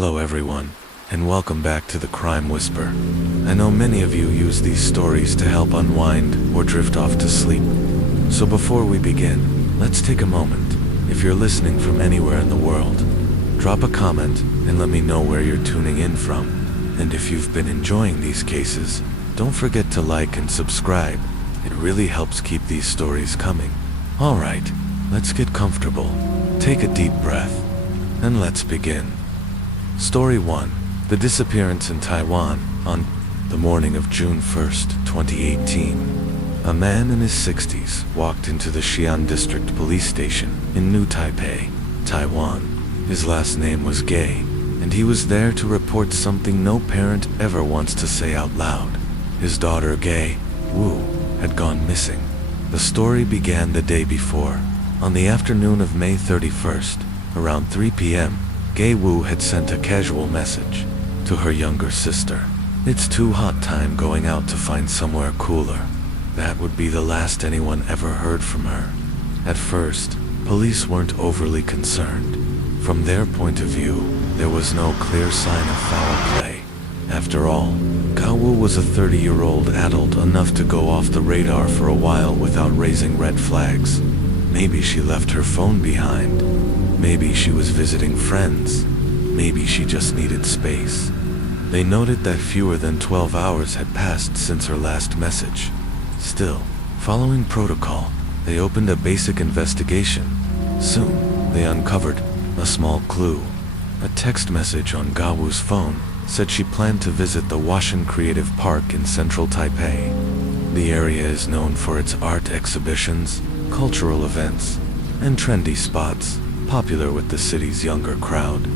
Hello everyone, and welcome back to the Crime Whisper. I know many of you use these stories to help unwind or drift off to sleep. So before we begin, let's take a moment. If you're listening from anywhere in the world, drop a comment and let me know where you're tuning in from. And if you've been enjoying these cases, don't forget to like and subscribe. It really helps keep these stories coming. Alright, let's get comfortable. Take a deep breath, and let's begin. Story 1. The disappearance in Taiwan. On the morning of June 1st, 2018, a man in his 60s walked into the Xi'an District Police Station in New Taipei, Taiwan. His last name was Gay, and he was there to report something no parent ever wants to say out loud. His daughter Gay Wu had gone missing. The story began the day before. On the afternoon of May 31st, around 3 p.m., Gay Wu had sent a casual message to her younger sister. "It's too hot, time going out to find somewhere cooler." That would be the last anyone ever heard from her. At first, police weren't overly concerned. From their point of view, there was no clear sign of foul play. After all, Gay Wu was a 30-year-old adult enough to go off the radar for a while without raising red flags. Maybe she left her phone behind. Maybe she was visiting friends. Maybe she just needed space. They noted that fewer than 12 hours had passed since her last message. Still, following protocol, they opened a basic investigation. Soon, they uncovered a small clue. A text message on Gay Wu's phone said she planned to visit the Washan Creative Park in central Taipei. The area is known for its art exhibitions, cultural events, and trendy spots, popular with the city's younger crowd.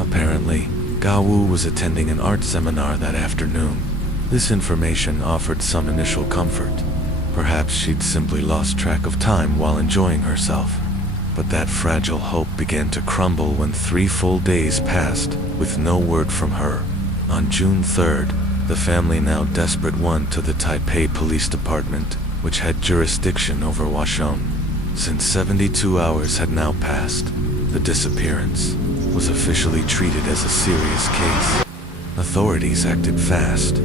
Apparently, Gay Wu was attending an art seminar that afternoon. This information offered some initial comfort. Perhaps she'd simply lost track of time while enjoying herself. But that fragile hope began to crumble when 3 full days passed with no word from her. On June 3rd, the family, now desperate, went to the Taipei Police Department, which had jurisdiction over Washan. Since 72 hours had now passed, the disappearance was officially treated as a serious case. Authorities acted fast.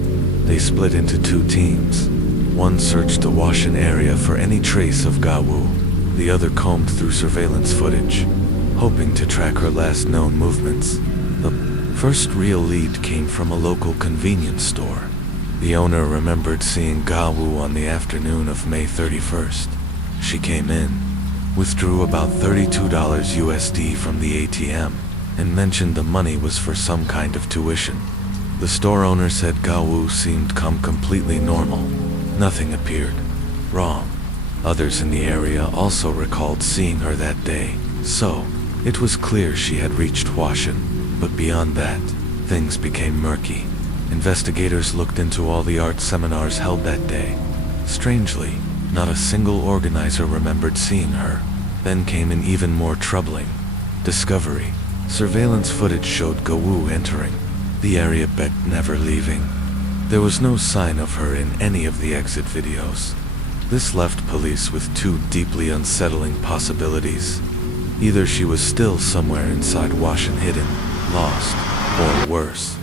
They split into 2 teams. One searched the Washan area for any trace of Gay Wu. The other combed through surveillance footage, hoping to track her last known movements. The first real lead came from a local convenience store. The owner remembered seeing Gay Wu on the afternoon of May 31st. She came in, withdrew about $32 USD from the ATM, and mentioned the money was for some kind of tuition. The store owner said Gay Wu seemed completely normal. Nothing appeared wrong. Others in the area also recalled seeing her that day, so it was clear she had reached Washan. But beyond that, things became murky. Investigators looked into all the art seminars held that day. Strangely, not a single organizer remembered seeing her. Then came an even more troubling discovery. Surveillance footage showed Gay Wu entering the area but never leaving. There was no sign of her in any of the exit videos. This left police with 2 deeply unsettling possibilities. Either she was still somewhere inside Washan, hidden, lost, or worse,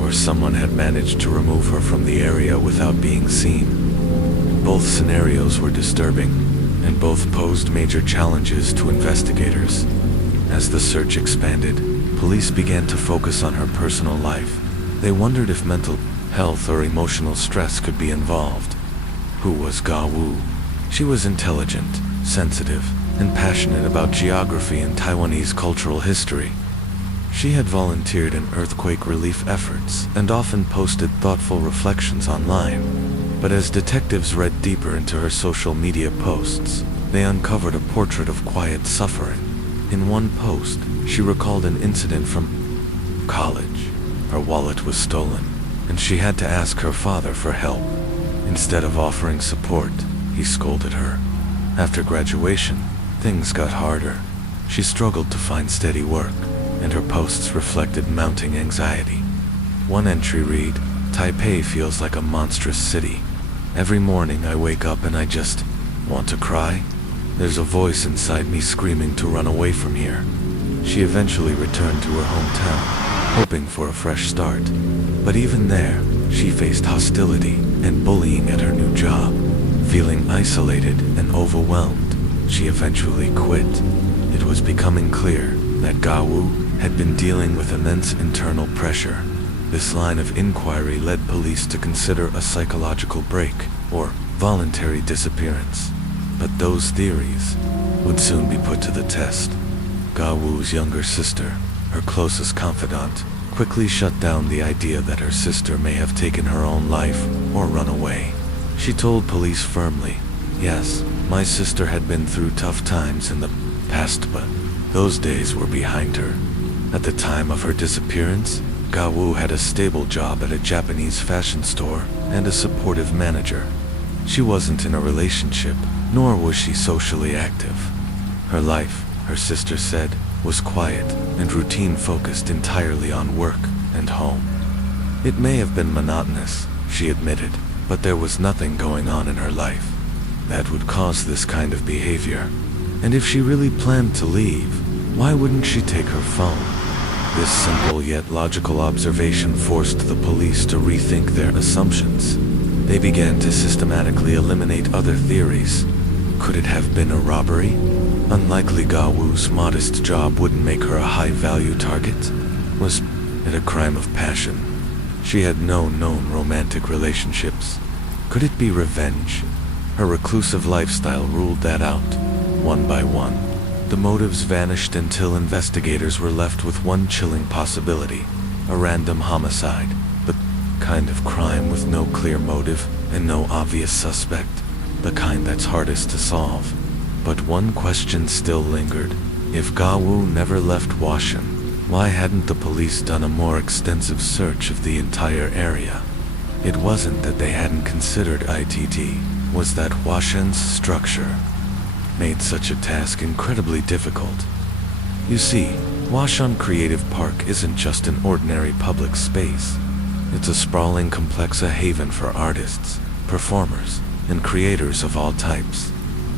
or someone had managed to remove her from the area without being seen. Both scenarios were disturbing, and both posed major challenges to investigators. As the search expanded, police began to focus on her personal life. They wondered if mental health or emotional stress could be involved. Who was Gay Wu? She was intelligent, sensitive, and passionate about geography and Taiwanese cultural history. She had volunteered in earthquake relief efforts and often posted thoughtful reflections online. But as detectives read deeper into her social media posts, they uncovered a portrait of quiet suffering. In one post, she recalled an incident from college. Her wallet was stolen, and she had to ask her father for help. Instead of offering support, he scolded her. After graduation, things got harder. She struggled to find steady work, and her posts reflected mounting anxiety. One entry read, "Taipei feels like a monstrous city. Every morning I wake up and I just want to cry. There's a voice inside me screaming to run away from here." She eventually returned to her hometown, hoping for a fresh start. But even there, she faced hostility and bullying at her new job. Feeling isolated and overwhelmed, she eventually quit. It was becoming clear that Gawu had been dealing with immense internal pressure. This line of inquiry led police to consider a psychological break or voluntary disappearance. But those theories would soon be put to the test. Gawu's younger sister, her closest confidant, quickly shut down the idea that her sister may have taken her own life or run away. She told police firmly, "Yes, my sister had been through tough times in the past, but those days were behind her." At the time of her disappearance, Gawu had a stable job at a Japanese fashion store and a supportive manager. She wasn't in a relationship, nor was she socially active. Her life, her sister said, was quiet and routine-focused entirely on work and home. It may have been monotonous, she admitted, but there was nothing going on in her life that would cause this kind of behavior. And if she really planned to leave, why wouldn't she take her phone? This simple yet logical observation forced the police to rethink their assumptions. They began to systematically eliminate other theories. Could it have been a robbery? Unlikely. Gawu's modest job wouldn't make her a high-value target. Was it a crime of passion? She had no known romantic relationships. Could it be revenge? Her reclusive lifestyle ruled that out, one by one. The motives vanished until investigators were left with one chilling possibility: a random homicide, the kind of crime with no clear motive and no obvious suspect, the kind that's hardest to solve. But one question still lingered. If Gawu never left Washan, why hadn't the police done a more extensive search of the entire area? It wasn't that they hadn't considered ITT, was that Washan's structure made such a task incredibly difficult. You see, Washan Creative Park isn't just an ordinary public space. It's a sprawling complexa haven for artists, performers, and creators of all types.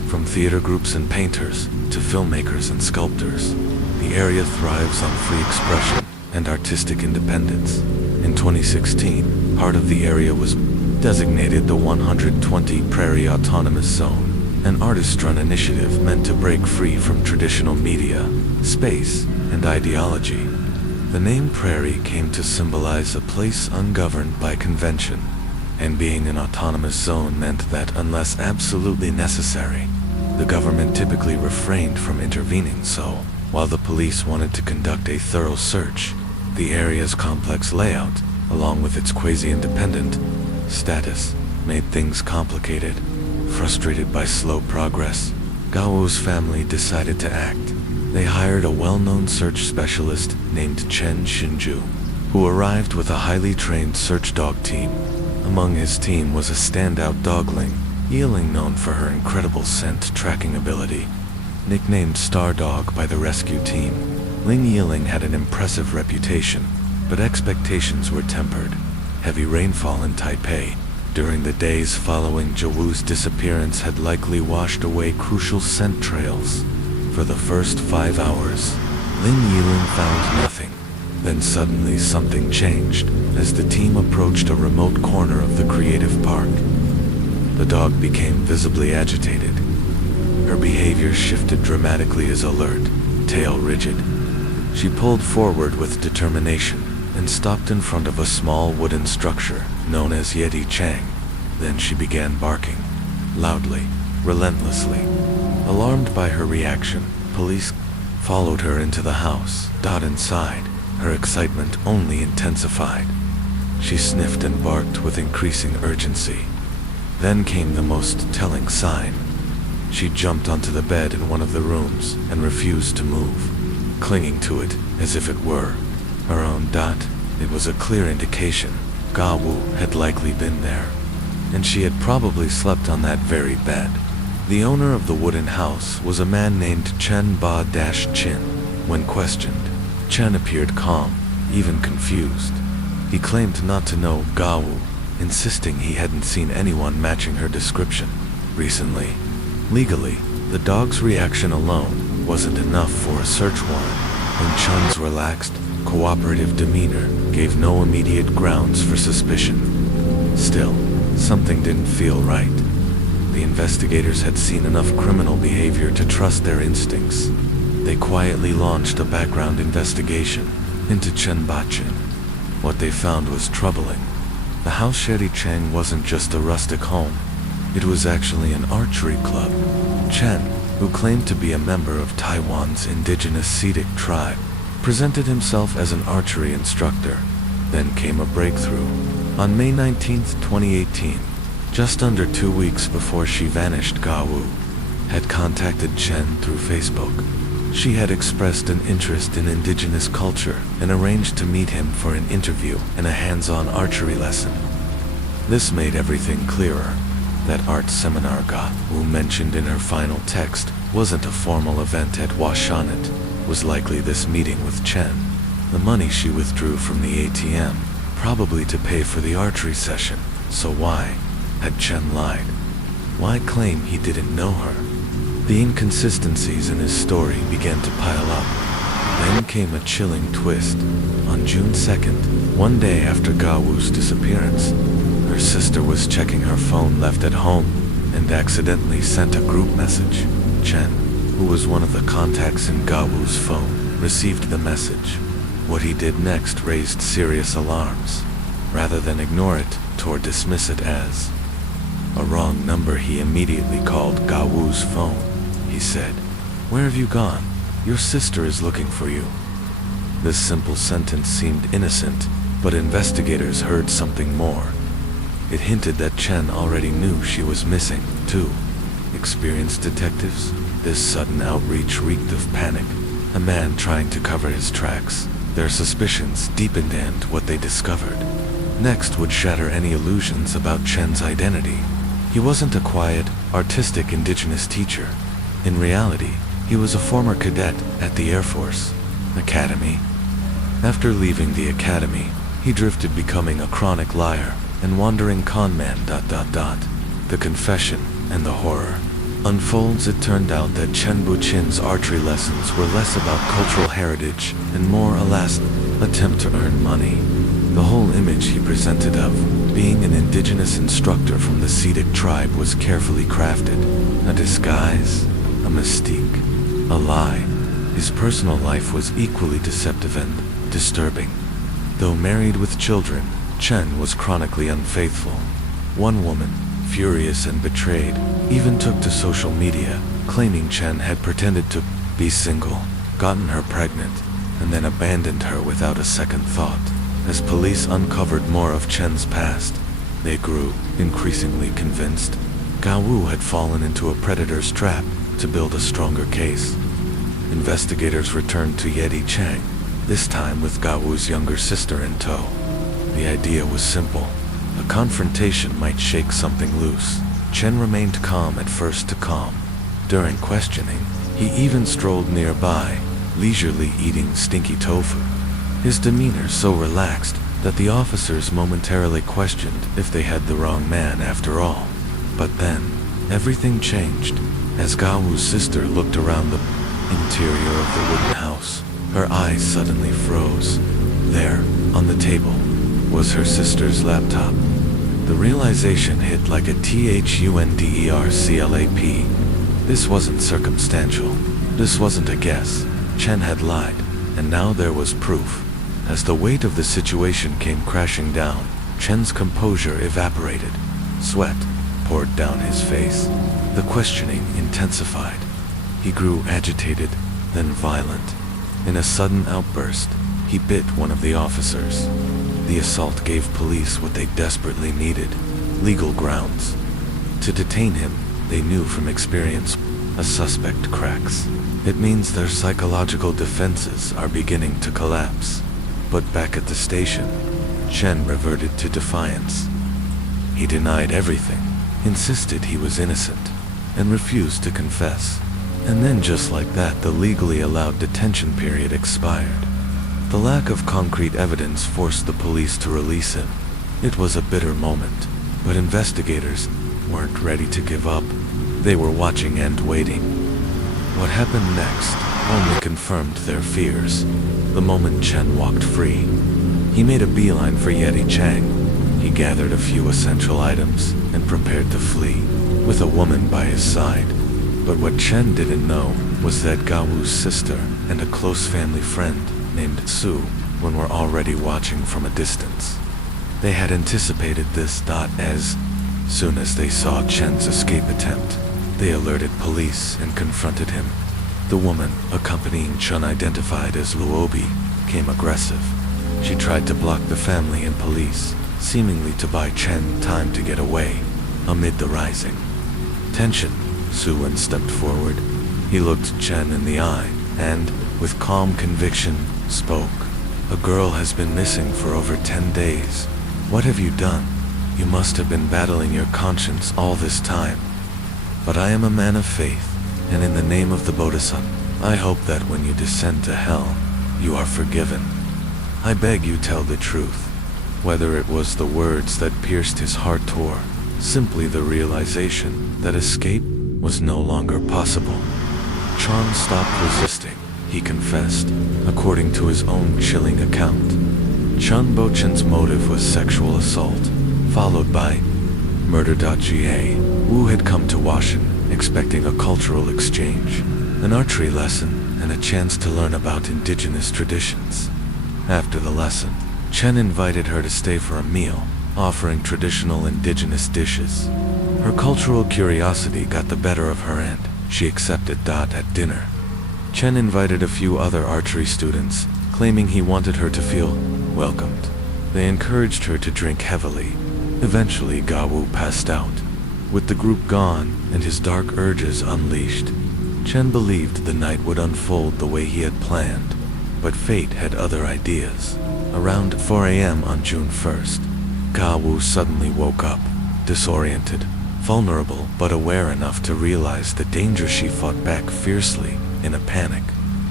From theater groups and painters to filmmakers and sculptors, the area thrives on free expression and artistic independence. In 2016, part of the area was designated the 120 Prairie Autonomous Zone, an artist-run initiative meant to break free from traditional media, space, and ideology. The name Prairie came to symbolize a place ungoverned by convention, and being an autonomous zone meant that unless absolutely necessary, the government typically refrained from intervening. So, while the police wanted to conduct a thorough search, the area's complex layout, along with its quasi-independent status, made things complicated. Frustrated by slow progress, Gawu's family decided to act. They hired a well-known search specialist named Chen Shinju, who arrived with a highly trained search dog team. Among his team was a standout dogling, Yeeling, known for her incredible scent tracking ability. Nicknamed Star Dog by the rescue team, Ling Yeeling had an impressive reputation, but expectations were tempered. Heavy rainfall in Taipei during the days following Jawu's disappearance had likely washed away crucial scent trails. For the first 5 hours, Ling Yeeling found nothing. Then suddenly something changed as the team approached a remote corner of the creative park. The dog became visibly agitated. Her behavior shifted dramatically as alert, tail rigid. She pulled forward with determination and stopped in front of a small wooden structure known as Yeti Chang. Then she began barking, loudly, relentlessly. Alarmed by her reaction, police followed her into the house. Inside, her excitement only intensified. She sniffed and barked with increasing urgency. Then came the most telling sign. She jumped onto the bed in one of the rooms and refused to move, clinging to it as if it were her own. It was a clear indication Gawu had likely been there, and she had probably slept on that very bed. The owner of the wooden house was a man named Chen Ba-Chin. When questioned, Chen appeared calm, even confused. He claimed not to know Gawu, insisting he hadn't seen anyone matching her description recently. Legally, the dog's reaction alone wasn't enough for a search warrant. When Chen's relaxed, cooperative demeanor gave no immediate grounds for suspicion. Still, something didn't feel right. The investigators had seen enough criminal behavior to trust their instincts. They quietly launched a background investigation into Chen Bachin. What they found was troubling. The house Sherry Chang wasn't just a rustic home. It was actually an archery club. Chen, who claimed to be a member of Taiwan's indigenous Sedic tribe, presented himself as an archery instructor. Then came a breakthrough. On May 19, 2018, just under 2 weeks before she vanished, Gawu had contacted Chen through Facebook. She had expressed an interest in indigenous culture and arranged to meet him for an interview and a hands-on archery lesson. This made everything clearer. That art seminar Gawu mentioned in her final text wasn't a formal event at Washanet, was likely this meeting with Chen. The money she withdrew from the ATM, probably to pay for the archery session. So why had Chen lied? Why claim he didn't know her? The inconsistencies in his story began to pile up. Then came a chilling twist. On June 2nd, one day after Gawu's disappearance, her sister was checking her phone left at home and accidentally sent a group message. Chen, who was one of the contacts in Gawu's phone, received the message. What he did next raised serious alarms. Rather than ignore it or dismiss it as a wrong number, he immediately called Gawu's phone. He said, "Where have you gone? Your sister is looking for you." This simple sentence seemed innocent, but investigators heard something more. It hinted that Chen already knew she was missing, too. Experienced detectives, this sudden outreach reeked of panic. A man trying to cover his tracks. Their suspicions deepened, and what they discovered next would shatter any illusions about Chen's identity. He wasn't a quiet, artistic indigenous teacher. In reality, he was a former cadet at the Air Force Academy. After leaving the academy, he drifted, becoming a chronic liar and wandering con man. The confession and the horror unfolds. It turned out that Chen Buchin's archery lessons were less about cultural heritage and more a last attempt to earn money. The whole image he presented of being an indigenous instructor from the Sedic tribe was carefully crafted. A disguise, a mystique, a lie. His personal life was equally deceptive and disturbing. Though married with children, Chen was chronically unfaithful. One woman, furious and betrayed, even took to social media, claiming Chen had pretended to be single, gotten her pregnant, and then abandoned her without a second thought. As police uncovered more of Chen's past, they grew increasingly convinced Gawu had fallen into a predator's trap to build a stronger case. Investigators returned to Yeti Chang, this time with Gawu's younger sister in tow. The idea was simple. A confrontation might shake something loose. Chen remained calm, at first too calm. During questioning, he even strolled nearby, leisurely eating stinky tofu. His demeanor so relaxed that the officers momentarily questioned if they had the wrong man after all. But then, everything changed. As Gawu's sister looked around the interior of the wooden house, her eyes suddenly froze. There, on the table, was her sister's laptop. The realization hit like a thunderclap. This wasn't circumstantial. This wasn't a guess. Chen had lied, and now there was proof. As the weight of the situation came crashing down, Chen's composure evaporated. Sweat poured down his face. The questioning intensified. He grew agitated, then violent. In a sudden outburst, he bit one of the officers. The assault gave police what they desperately needed: legal grounds. To detain him, they knew from experience, a suspect cracks. It means their psychological defenses are beginning to collapse. But back at the station, Chen reverted to defiance. He denied everything, insisted he was innocent, and refused to confess. And then, just like that, the legally allowed detention period expired. The lack of concrete evidence forced the police to release him. It was a bitter moment, but investigators weren't ready to give up. They were watching and waiting. What happened next only confirmed their fears. The moment Chen walked free, he made a beeline for Yeti Chang. He gathered a few essential items and prepared to flee, with a woman by his side. But what Chen didn't know was that Gawu's sister and a close family friend named Su were already watching from a distance. They had anticipated this. As soon as they saw Chen's escape attempt, they alerted police and confronted him. The woman accompanying Chen, identified as Luobi, became aggressive. She tried to block the family and police, seemingly to buy Chen time to get away. Amid the rising tension, Su-wen stepped forward. He looked Chen in the eye and, with calm conviction, spoke. "A girl has been missing for over 10 days. What have you done? You must have been battling your conscience all this time. But I am a man of faith, and in the name of the Bodhisattva, I hope that when you descend to hell, you are forgiven. I beg you tell the truth." Whether it was the words that pierced his heart or simply the realization that escape was no longer possible, Chan stopped resisting. He confessed, according to his own chilling account. Chun Bo-chen's motive was sexual assault, followed by murder. Jie Wu had come to Washin expecting a cultural exchange, an archery lesson, and a chance to learn about indigenous traditions. After the lesson, Chen invited her to stay for a meal, offering traditional indigenous dishes. Her cultural curiosity got the better of her and she accepted. At dinner, Chen invited a few other archery students, claiming he wanted her to feel welcomed. They encouraged her to drink heavily. Eventually, Gawu passed out. With the group gone and his dark urges unleashed, Chen believed the night would unfold the way he had planned. But fate had other ideas. Around 4 a.m. on June 1st, Gawu suddenly woke up, disoriented, vulnerable but aware enough to realize the danger. She fought back fiercely, in a panic,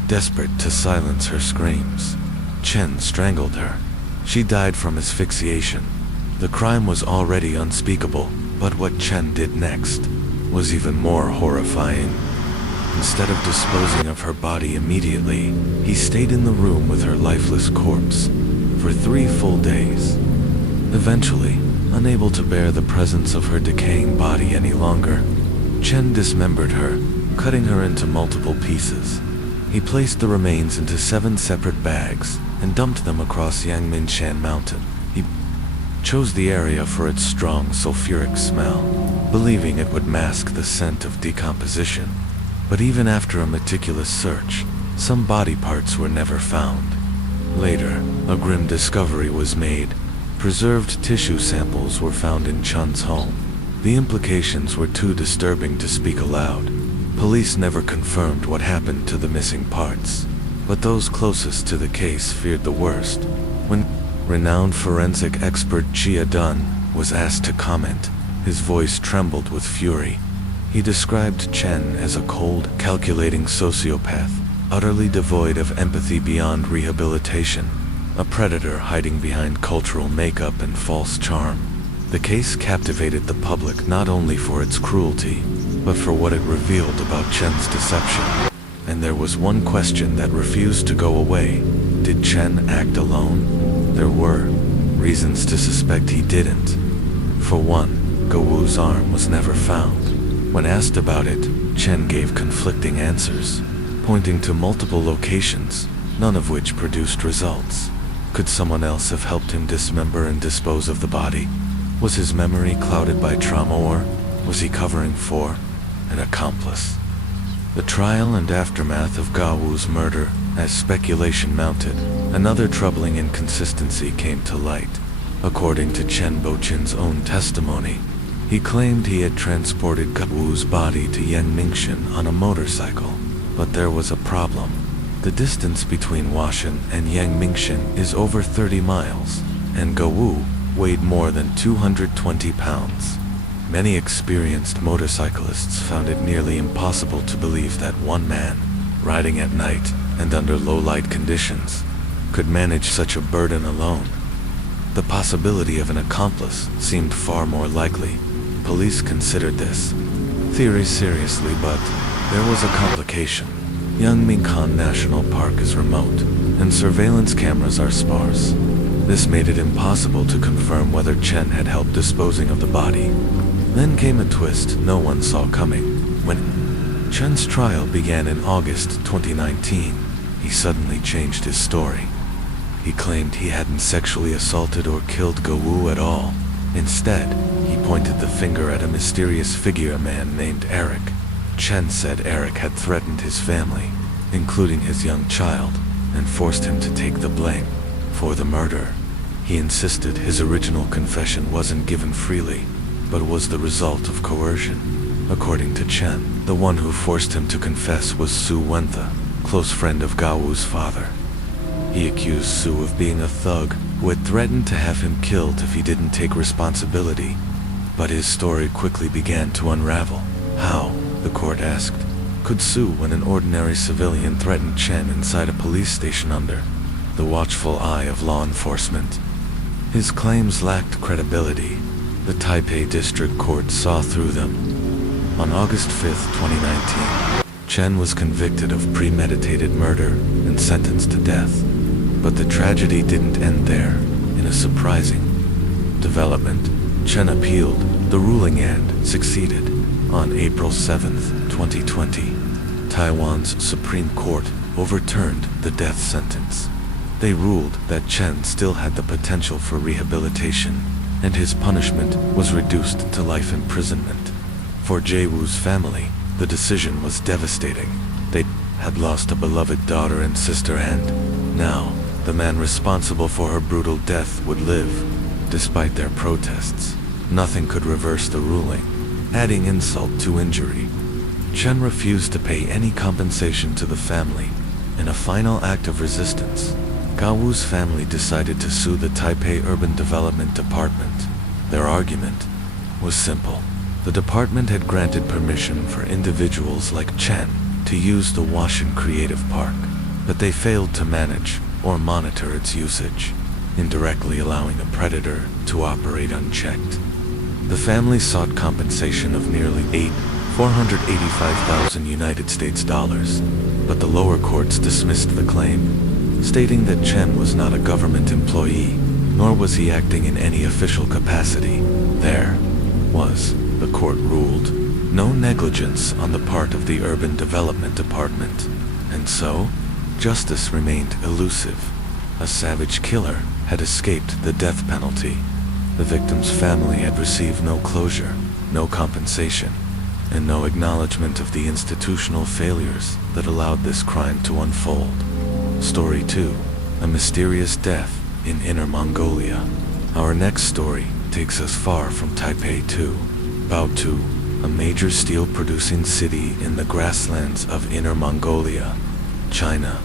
desperate to silence her screams. Chen strangled her. She died from asphyxiation. The crime was already unspeakable, but what Chen did next was even more horrifying. Instead of disposing of her body immediately, he stayed in the room with her lifeless corpse for 3 full days. Eventually, unable to bear the presence of her decaying body any longer, Chen dismembered her, cutting her into multiple pieces. He placed the remains into 7 separate bags and dumped them across Yangmingshan Mountain. He chose the area for its strong sulfuric smell, believing it would mask the scent of decomposition. But even after a meticulous search, some body parts were never found. Later, a grim discovery was made. Preserved tissue samples were found in Chun's home. The implications were too disturbing to speak aloud. Police never confirmed what happened to the missing parts, but those closest to the case feared the worst. When renowned forensic expert Chia Dun was asked to comment, his voice trembled with fury. He described Chen as a cold, calculating sociopath, utterly devoid of empathy beyond rehabilitation, a predator hiding behind cultural makeup and false charm. The case captivated the public not only for its cruelty, but for what it revealed about Chen's deception. And there was one question that refused to go away. Did Chen act alone? There were reasons to suspect he didn't. For one, Gawu's arm was never found. When asked about it, Chen gave conflicting answers, pointing to multiple locations, none of which produced results. Could someone else have helped him dismember and dispose of the body? Was his memory clouded by trauma, or was he covering for an accomplice? The trial and aftermath of Gawu's murder, as speculation mounted, another troubling inconsistency came to light. According to Chen Bo-chen's own testimony, he claimed he had transported Gawu's body to Yangmingshan on a motorcycle. But there was a problem. The distance between Washin and Yangmingshan is over 30 miles, and Gawu weighed more than 220 pounds. Many experienced motorcyclists found it nearly impossible to believe that one man, riding at night and under low-light conditions, could manage such a burden alone. The possibility of an accomplice seemed far more likely. Police considered this theory seriously, but There was a complication. Yangmingshan National Park is remote, and surveillance cameras are sparse. This made it impossible to confirm whether Chen had helped disposing of the body. Then came a twist no one saw coming. When Chen's trial began in August 2019, he suddenly changed his story. He claimed he hadn't sexually assaulted or killed Gawu at all. Instead, he pointed the finger at a mysterious figure man named Eric. Chen said Eric had threatened his family, including his young child, and forced him to take the blame for the murder. He insisted his original confession wasn't given freely, but was the result of coercion. According to Chen, the one who forced him to confess was Su Wentha, close friend of Gawu's father. He accused Su of being a thug who had threatened to have him killed if he didn't take responsibility. But his story quickly began to unravel. How, the court asked, could Su when an ordinary civilian threatened Chen inside a police station under the watchful eye of law enforcement? His claims lacked credibility. The Taipei District Court saw through them. On August 5, 2019, Chen was convicted of premeditated murder and sentenced to death. But the tragedy didn't end there. In a surprising development, Chen appealed the ruling and succeeded. On April 7, 2020, Taiwan's Supreme Court overturned the death sentence. They ruled that Chen still had the potential for rehabilitation, and his punishment was reduced to life imprisonment. For Jaewoo's family, the decision was devastating. They had lost a beloved daughter and sister, and now the man responsible for her brutal death would live. Despite their protests, nothing could reverse the ruling, adding insult to injury. Chen refused to pay any compensation to the family. In a final act of resistance, Gawu's family decided to sue the Taipei Urban Development Department. Their argument was simple. The department had granted permission for individuals like Chen to use the Washin Creative Park, but they failed to manage or monitor its usage, indirectly allowing a predator to operate unchecked. The family sought compensation of nearly $485,000 United States dollars, but the lower courts dismissed the claim, stating that Chen was not a government employee, nor was he acting in any official capacity. There was, the court ruled, no negligence on the part of the Urban Development Department, and so, justice remained elusive. A savage killer had escaped the death penalty. The victim's family had received no closure, no compensation, and no acknowledgement of the institutional failures that allowed this crime to unfold. Story 2. A mysterious death in Inner Mongolia. Our next story takes us far from Taipei to Baotou, a major steel-producing city in the grasslands of Inner Mongolia, China.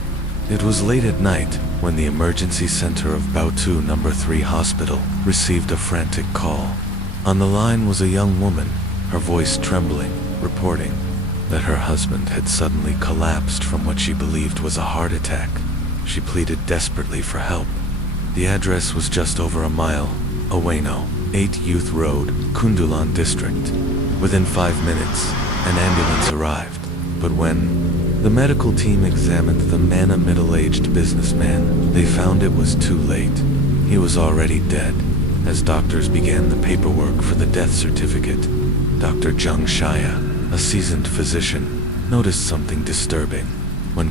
It was late at night when the emergency center of Baotou No. 3 Hospital received a frantic call. On the line was a young woman, her voice trembling, reporting that her husband had suddenly collapsed from what she believed was a heart attack. She pleaded desperately for help. The address was just over a mile, Ueno, 8 Youth Road, Kundulan District. Within 5 minutes, an ambulance arrived, but when the medical team examined the man, a middle-aged businessman, they found it was too late. He was already dead. As doctors began the paperwork for the death certificate, Dr. Zheng Shaya, a seasoned physician, noticed something disturbing. When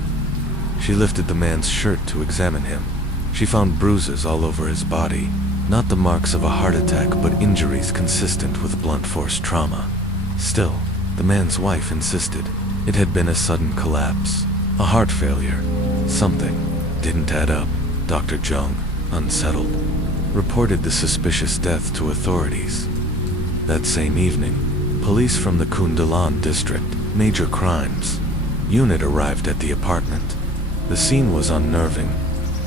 she lifted the man's shirt to examine him, she found bruises all over his body, not the marks of a heart attack but injuries consistent with blunt force trauma. Still, the man's wife insisted it had been a sudden collapse, a heart failure. Something didn't add up. Dr. Zheng, unsettled, reported the suspicious death to authorities. That same evening, police from the Kundulan district, major crimes unit arrived at the apartment. The scene was unnerving.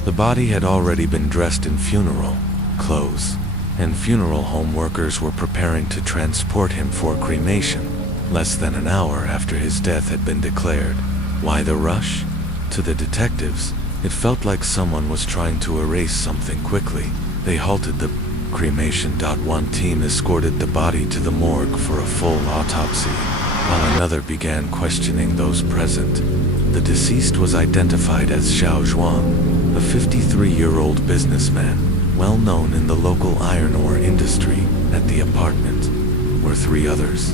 The body had already been dressed in funeral clothes, and funeral home workers were preparing to transport him for cremation, less than an hour after his death had been declared. Why the rush? To the detectives, it felt like someone was trying to erase something quickly. They halted the cremation. One team escorted the body to the morgue for a full autopsy. while another began questioning those present. The deceased was identified as Xiao Zhuang, a 53-year-old businessman, well known in the local iron ore industry. At the apartment were three others: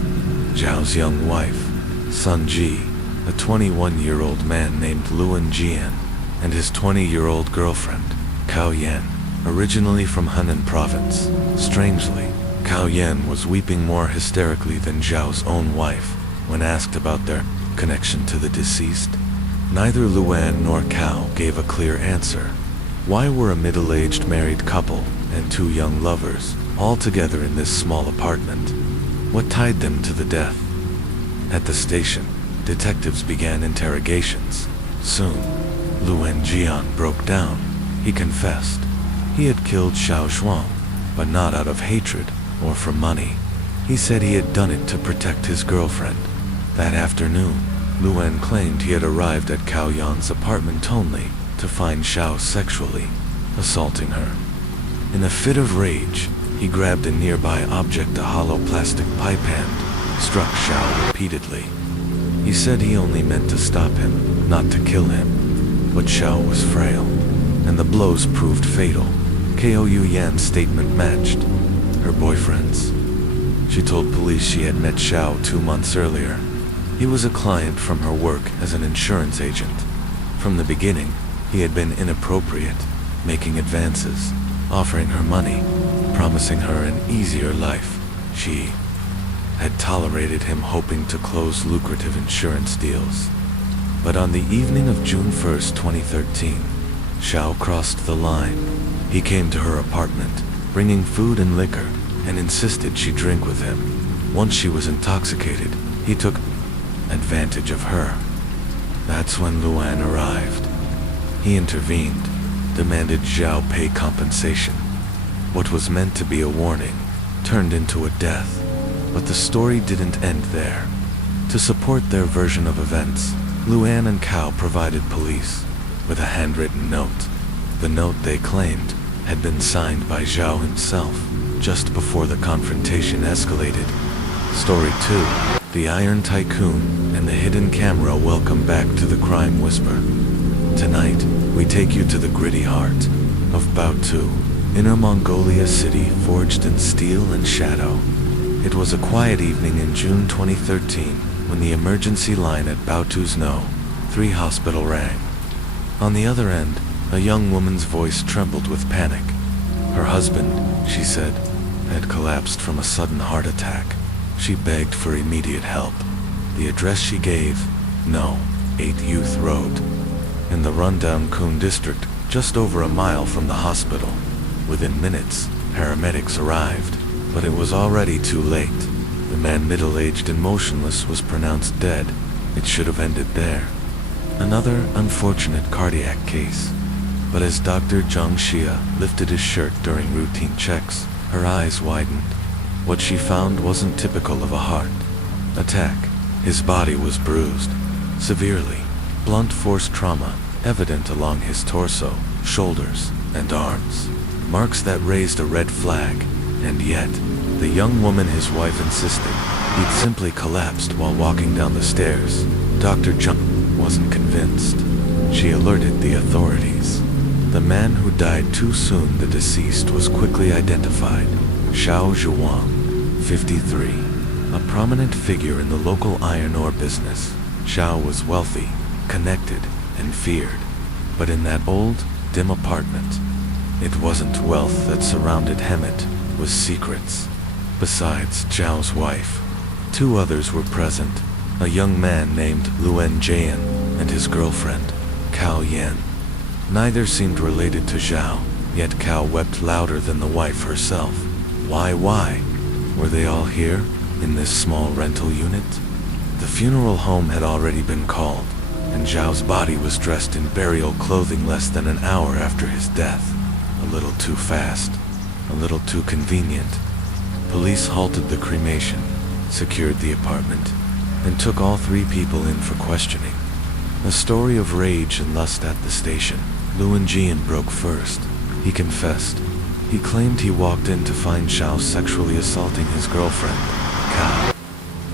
Zhao's young wife, Sun Ji, a 21-year-old man named Luan Jian, and his 20-year-old girlfriend, Cao Yan, originally from Henan province. Strangely, Cao Yan was weeping more hysterically than Zhao's own wife when asked about their connection to the deceased. Neither Luan nor Cao gave a clear answer. Why were a middle-aged married couple and two young lovers all together in this small apartment? What tied them to the death? At the station, detectives began interrogations. Soon, Luan Jian broke down. He confessed. He had killed Xiao Zhuang, but not out of hatred or for money. He said he had done it to protect his girlfriend. That afternoon, Luan claimed he had arrived at Cao Yan's apartment only to find Xiao sexually assaulting her. In a fit of rage, he grabbed a nearby object, a hollow plastic pipe, and struck Xiao repeatedly. He said he only meant to stop him, not to kill him. But Xiao was frail, and the blows proved fatal. Kou Yan's statement matched her boyfriend's. She told police she had met Xiao 2 months earlier. He was a client from her work as an insurance agent. From the beginning, he had been inappropriate, making advances, offering her money, promising her an easier life. She had tolerated him, hoping to close lucrative insurance deals. But on the evening of June 1st, 2013, Xiao crossed the line. He came to her apartment, bringing food and liquor, and insisted she drink with him. Once she was intoxicated, he took advantage of her. That's when Luan arrived. He intervened, demanded Xiao pay compensation. What was meant to be a warning turned into a death. But the story didn't end there. To support their version of events, Luan and Cao provided police with a handwritten note. The note, they claimed, had been signed by Zhao himself just before the confrontation escalated. Story 2. The Iron Tycoon and the Hidden Camera. Welcome back to the Crime Whisper. Tonight, we take you to the gritty heart of Baotou, Inner Mongolia city forged in steel and shadow. It was a quiet evening in June 2013 when the emergency line at Baotou's No. 3 hospital rang. On the other end, a young woman's voice trembled with panic. Her husband, she said, had collapsed from a sudden heart attack. She begged for immediate help. The address she gave: No. 8 Youth Road, in the rundown Kun district, just over a mile from the hospital. Within minutes, paramedics arrived, but it was already too late. The man, middle-aged and motionless, was pronounced dead. It should have ended there. Another unfortunate cardiac case. But as Dr. Zhang Xia lifted his shirt during routine checks, her eyes widened. What she found wasn't typical of a heart attack. His body was bruised, severely. Blunt force trauma, evident along his torso, shoulders, and arms. Marks that raised a red flag. And yet, the young woman, his wife, insisted he'd simply collapsed while walking down the stairs. Dr. Zhang wasn't convinced. She alerted the authorities. The man who died too soon, the deceased, was quickly identified: Xiao Zhuang, 53, a prominent figure in the local iron ore business. Xiao was wealthy, connected, and feared. But in that old, dim apartment, it wasn't wealth that surrounded him, it was secrets. Besides Zhao's wife, 2 others were present: a young man named Luan Jian and his girlfriend, Cao Yan. Neither seemed related to Zhao, yet Cao wept louder than the wife herself. Why? Were they all here, in this small rental unit? The funeral home had already been called, and Zhao's body was dressed in burial clothing less than an hour after his death. A little too fast, a little too convenient. Police halted the cremation, secured the apartment, and took all 3 people in for questioning. A story of rage and lust at the station. Luan Jian broke first. He confessed. He claimed he walked in to find Xiao sexually assaulting his girlfriend, Cao.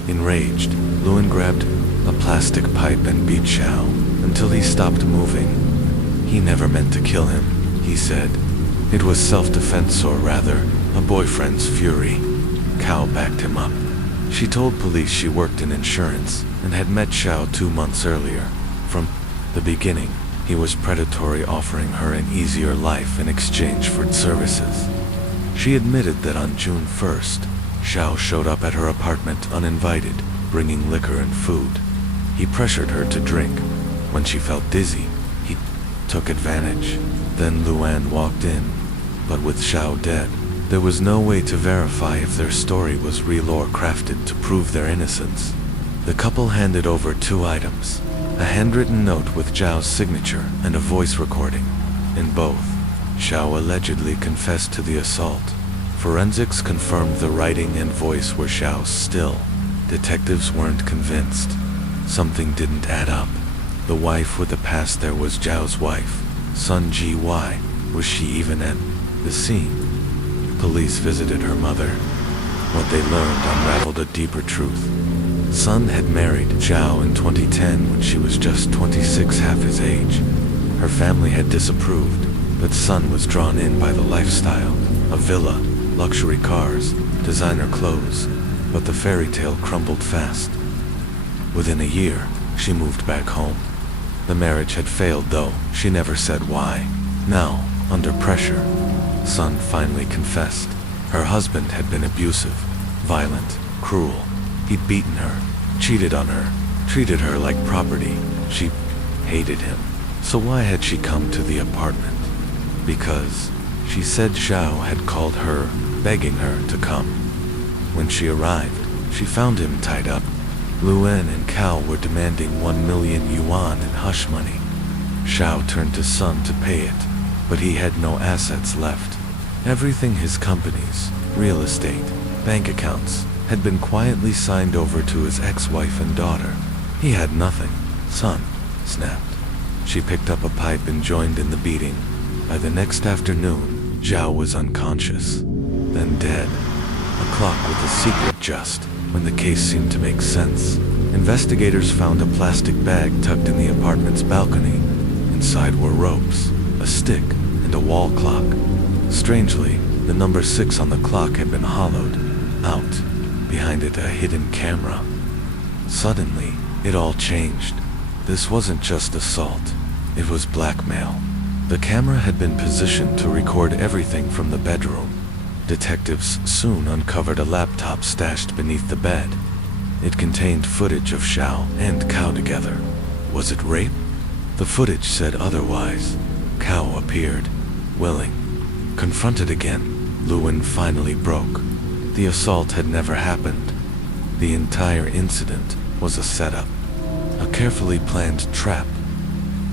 Enraged, Luan grabbed a plastic pipe and beat Xiao until he stopped moving. He never meant to kill him, he said. It was self-defense, or rather, a boyfriend's fury. Cao backed him up. She told police she worked in insurance and had met Xiao 2 months earlier. From the beginning, he was predatory, offering her an easier life in exchange for services. She admitted that on June 1st, Xiao showed up at her apartment uninvited, bringing liquor and food. He pressured her to drink. When she felt dizzy, he took advantage. Then Luan walked in. But with Xiao dead, there was no way to verify if their story was real or crafted to prove their innocence. The couple handed over 2 items, a handwritten note with Zhao's signature and a voice recording. In both, Xiao allegedly confessed to the assault. Forensics confirmed the writing and voice were Xiao's still. Detectives weren't convinced. Something didn't add up. The wife with the past there was Zhao's wife, Sun Ji. Was she even at the scene? Police visited her mother. What they learned unraveled a deeper truth. Sun had married Zhao in 2010 when she was just 26, half his age. Her family had disapproved, but Sun was drawn in by the lifestyle, a villa, luxury cars, designer clothes, but the fairy tale crumbled fast. Within a year, she moved back home. The marriage had failed, though she never said why. Now, under pressure, Sun finally confessed. Her husband had been abusive, violent, cruel. He'd beaten her, cheated on her, treated her like property. She hated him. So why had she come to the apartment? Because she said Xiao had called her, begging her to come. When she arrived, she found him tied up. Luan and Cao were demanding 1 million yuan in hush money. Xiao turned to Sun to pay it, but he had no assets left. Everything, his companies, real estate, bank accounts, had been quietly signed over to his ex-wife and daughter. He had nothing. Sun snapped. She picked up a pipe and joined in the beating. By the next afternoon, Zhao was unconscious, then dead. A clock with a secret. Just when the case seemed to make sense, investigators found a plastic bag tucked in the apartment's balcony. Inside were ropes, a stick, and a wall clock. Strangely, the number 6 on the clock had been hollowed out. Behind it, a hidden camera. Suddenly, it all changed. This wasn't just assault, it was blackmail. The camera had been positioned to record everything from the bedroom. Detectives soon uncovered a laptop stashed beneath the bed. It contained footage of Xiao and Cao together. Was it rape? The footage said otherwise. Cao appeared, willing. Confronted again, Luan finally broke. The assault had never happened. The entire incident was a setup, a carefully planned trap.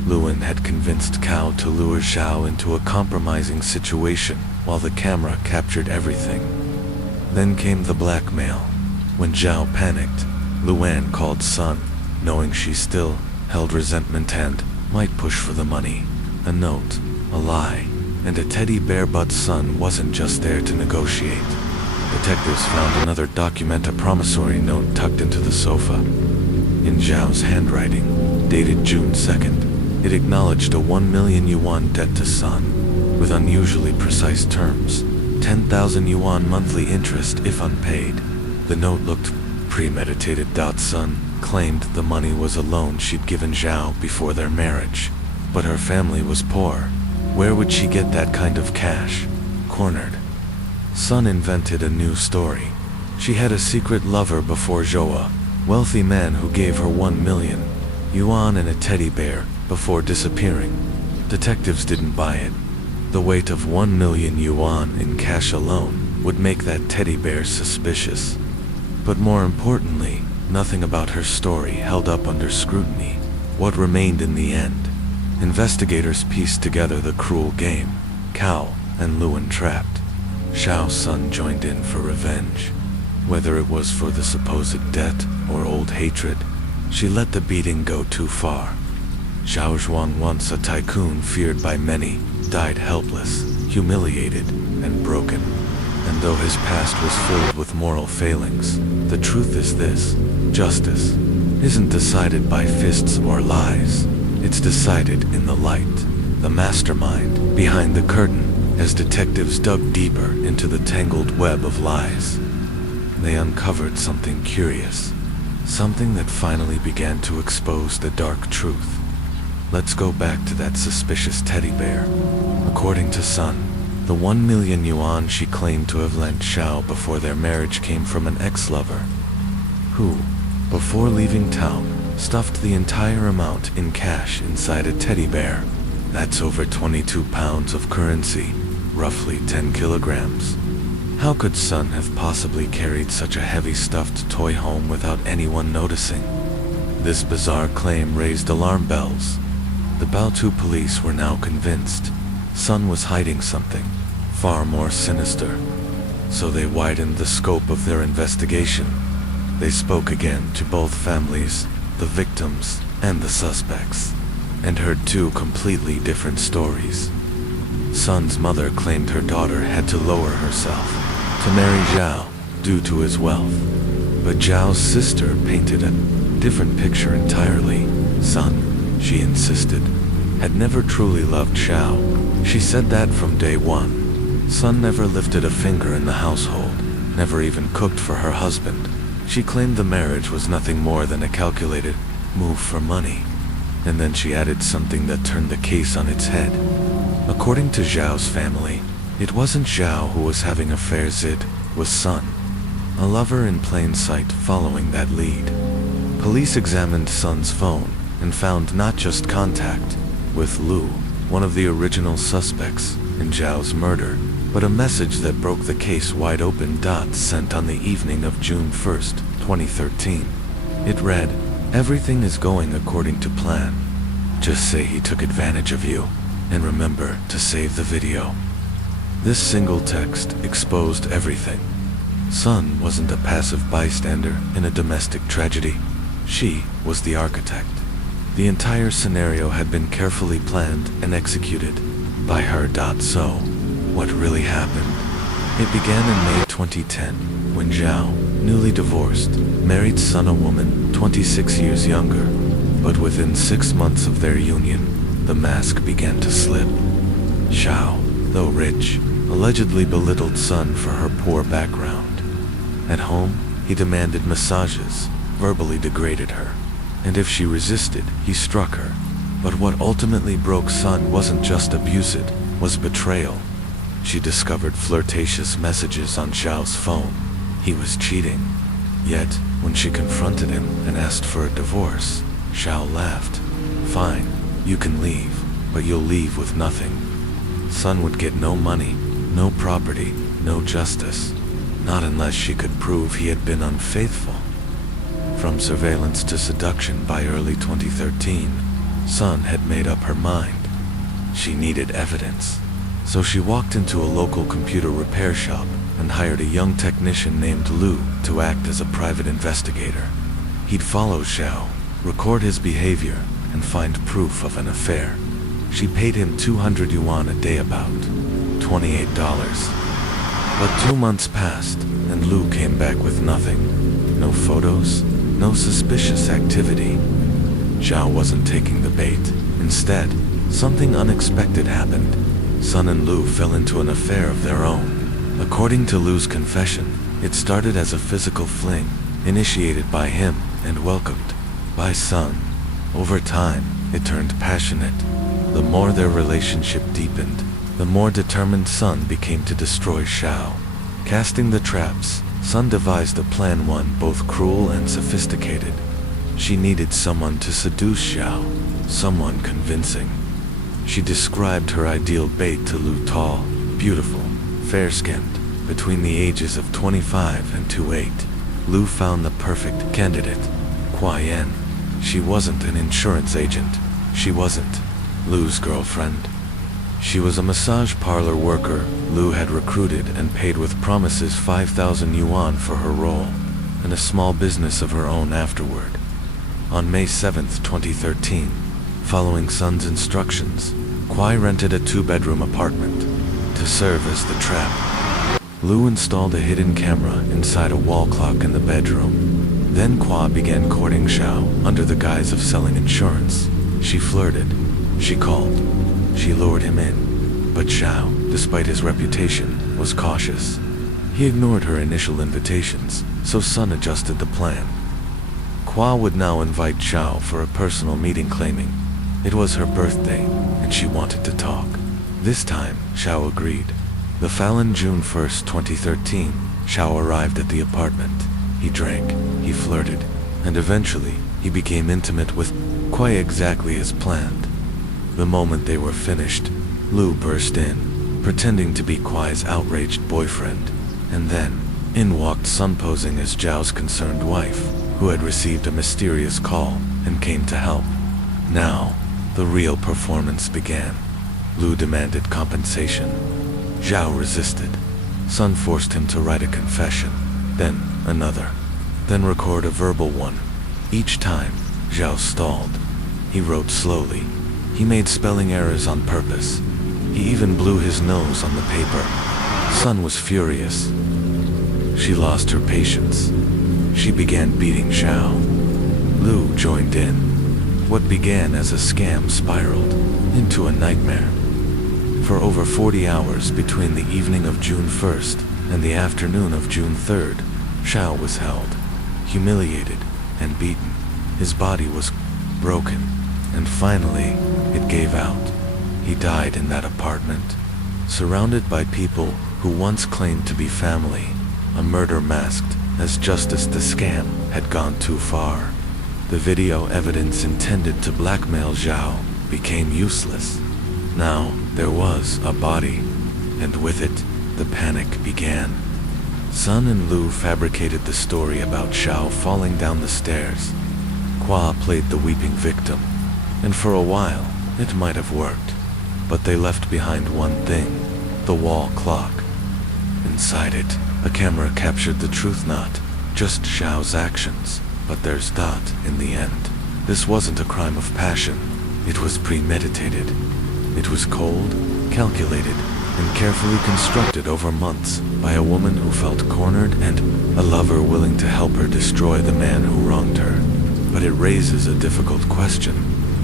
Luan had convinced Cao to lure Xiao into a compromising situation while the camera captured everything. Then came the blackmail. When Zhao panicked, Luan called Sun, knowing she still held resentment and might push for the money. A note, a lie, and a teddy bear, but Sun wasn't just there to negotiate. Detectives found another document, a promissory note tucked into the sofa. In Zhao's handwriting, dated June 2nd, it acknowledged a 1 million yuan debt to Sun, with unusually precise terms, 10,000 yuan monthly interest if unpaid. The note looked premeditated. Sun claimed the money was a loan she'd given Zhao before their marriage, but her family was poor. Where would she get that kind of cash? Cornered, Sun invented a new story. She had a secret lover before Zhou, wealthy man who gave her 1 million yuan and a teddy bear before disappearing. Detectives didn't buy it. The weight of 1 million yuan in cash alone would make that teddy bear suspicious. But more importantly, nothing about her story held up under scrutiny. What remained in the end? Investigators pieced together the cruel game. Cao and Luan trapped. Xiao's son joined in for revenge. Whether it was for the supposed debt or old hatred, she let the beating go too far. Xiao Zhuang, once a tycoon feared by many, died helpless, humiliated, and broken. And though his past was filled with moral failings, the truth is this: justice isn't decided by fists or lies. It's decided in the light, the mastermind behind the curtain. As detectives dug deeper into the tangled web of lies, they uncovered something curious, something that finally began to expose the dark truth. Let's go back to that suspicious teddy bear. According to Sun, the 1 million yuan she claimed to have lent Xiao before their marriage came from an ex-lover, who, before leaving town, stuffed the entire amount in cash inside a teddy bear. That's over 22 pounds of currency, roughly 10 kilograms. How could Sun have possibly carried such a heavy stuffed toy home without anyone noticing? This bizarre claim raised alarm bells. The Baotu police were now convinced Sun was hiding something far more sinister. So they widened the scope of their investigation. They spoke again to both families, the victims and the suspects, and heard two completely different stories. Sun's mother claimed her daughter had to lower herself to marry Zhao due to his wealth. But Zhao's sister painted a different picture entirely. Sun, she insisted, had never truly loved Xiao. She said that from day one. Sun never lifted a finger in the household, never even cooked for her husband. She claimed the marriage was nothing more than a calculated move for money. And then she added something that turned the case on its head. According to Zhao's family, it wasn't Zhao who was having affairs, it was Sun, a lover in plain sight following that lead. Police examined Sun's phone and found not just contact with Lu, one of the original suspects in Zhao's murder, but a message that broke the case wide open. Sent on the evening of June 1st, 2013. It read, "Everything is going according to plan. Just say he took advantage of you, and remember to save the video." This single text exposed everything. Sun wasn't a passive bystander in a domestic tragedy. She was the architect. The entire scenario had been carefully planned and executed by her. So, what really happened? It began in May 2010, when Zhao, newly divorced, married Sun, a woman 26 years younger. But within 6 months of their union, the mask began to slip. Xiao, though rich, allegedly belittled Sun for her poor background. At home, he demanded massages, verbally degraded her, and if she resisted, he struck her. But what ultimately broke Sun wasn't just abuse, it was betrayal. She discovered flirtatious messages on Xiao's phone. He was cheating. Yet, when she confronted him and asked for a divorce, Xiao laughed. "Fine, you can leave, but you'll leave with nothing." Sun would get no money, no property, no justice. Not unless she could prove he had been unfaithful. From surveillance to seduction by early 2013, Sun had made up her mind. She needed evidence. So she walked into a local computer repair shop and hired a young technician named Lu to act as a private investigator. He'd follow Xiao, record his behavior, and find proof of an affair. She paid him 200 yuan a day, about $28. But 2 months passed, and Lu came back with nothing. No photos, no suspicious activity. Xiao wasn't taking the bait. Instead, something unexpected happened. Sun and Lu fell into an affair of their own. According to Lu's confession, it started as a physical fling, initiated by him and welcomed by Sun. Over time, it turned passionate. The more their relationship deepened, the more determined Sun became to destroy Xiao. Casting the traps, Sun devised a plan, one both cruel and sophisticated. She needed someone to seduce Xiao, someone convincing. She described her ideal bait to Lu: tall, beautiful, fair-skinned, between the ages of 25 and 28. Lu found the perfect candidate, Kuai Yan. She wasn't an insurance agent. She wasn't Lu's girlfriend. She was a massage parlor worker Lu had recruited and paid with promises 5,000 yuan for her role, and a small business of her own afterward. On May 7, 2013, following Sun's instructions, Kuai rented a 2-bedroom apartment to serve as the trap. Lou installed a hidden camera inside a wall clock in the bedroom. Then Kwa began courting Xiao under the guise of selling insurance. She flirted. She called. She lured him in. But Xiao, despite his reputation, was cautious. He ignored her initial invitations, so Sun adjusted the plan. Kwa would now invite Xiao for a personal meeting, claiming it was her birthday and she wanted to talk. This time, Xiao agreed. The following June 1st, 2013, Xiao arrived at the apartment. He drank, he flirted, and eventually, he became intimate with Kwa exactly as planned. The moment they were finished, Lou burst in, pretending to be Kwa's outraged boyfriend, and then, in walked Sun posing as Zhao's concerned wife, who had received a mysterious call and came to help. Now, the real performance began. Lou demanded compensation. Zhao resisted. Sun forced him to write a confession, then another, then record a verbal one. Each time, Zhao stalled. He wrote slowly. He made spelling errors on purpose. He even blew his nose on the paper. Sun was furious. She lost her patience. She began beating Xiao. Lou joined in. What began as a scam spiraled into a nightmare. For over 40 hours between the evening of June 1st and the afternoon of June 3rd, Xiao was held, humiliated, and beaten. His body was broken, and finally, it gave out. He died in that apartment, surrounded by people who once claimed to be family. A murder masked as justice the scam had gone too far. The video evidence intended to blackmail Zhao became useless. Now, there was a body, and with it, the panic began. Sun and Lou fabricated the story about Xiao falling down the stairs. Kwa played the weeping victim, and for a while, it might have worked. But they left behind one thing, the wall clock. Inside it, a camera captured the truth, not just Xiao's actions, but theirs. In the end, this wasn't a crime of passion. It was premeditated. It was cold, calculated, and carefully constructed over months by a woman who felt cornered and a lover willing to help her destroy the man who wronged her. But it raises a difficult question.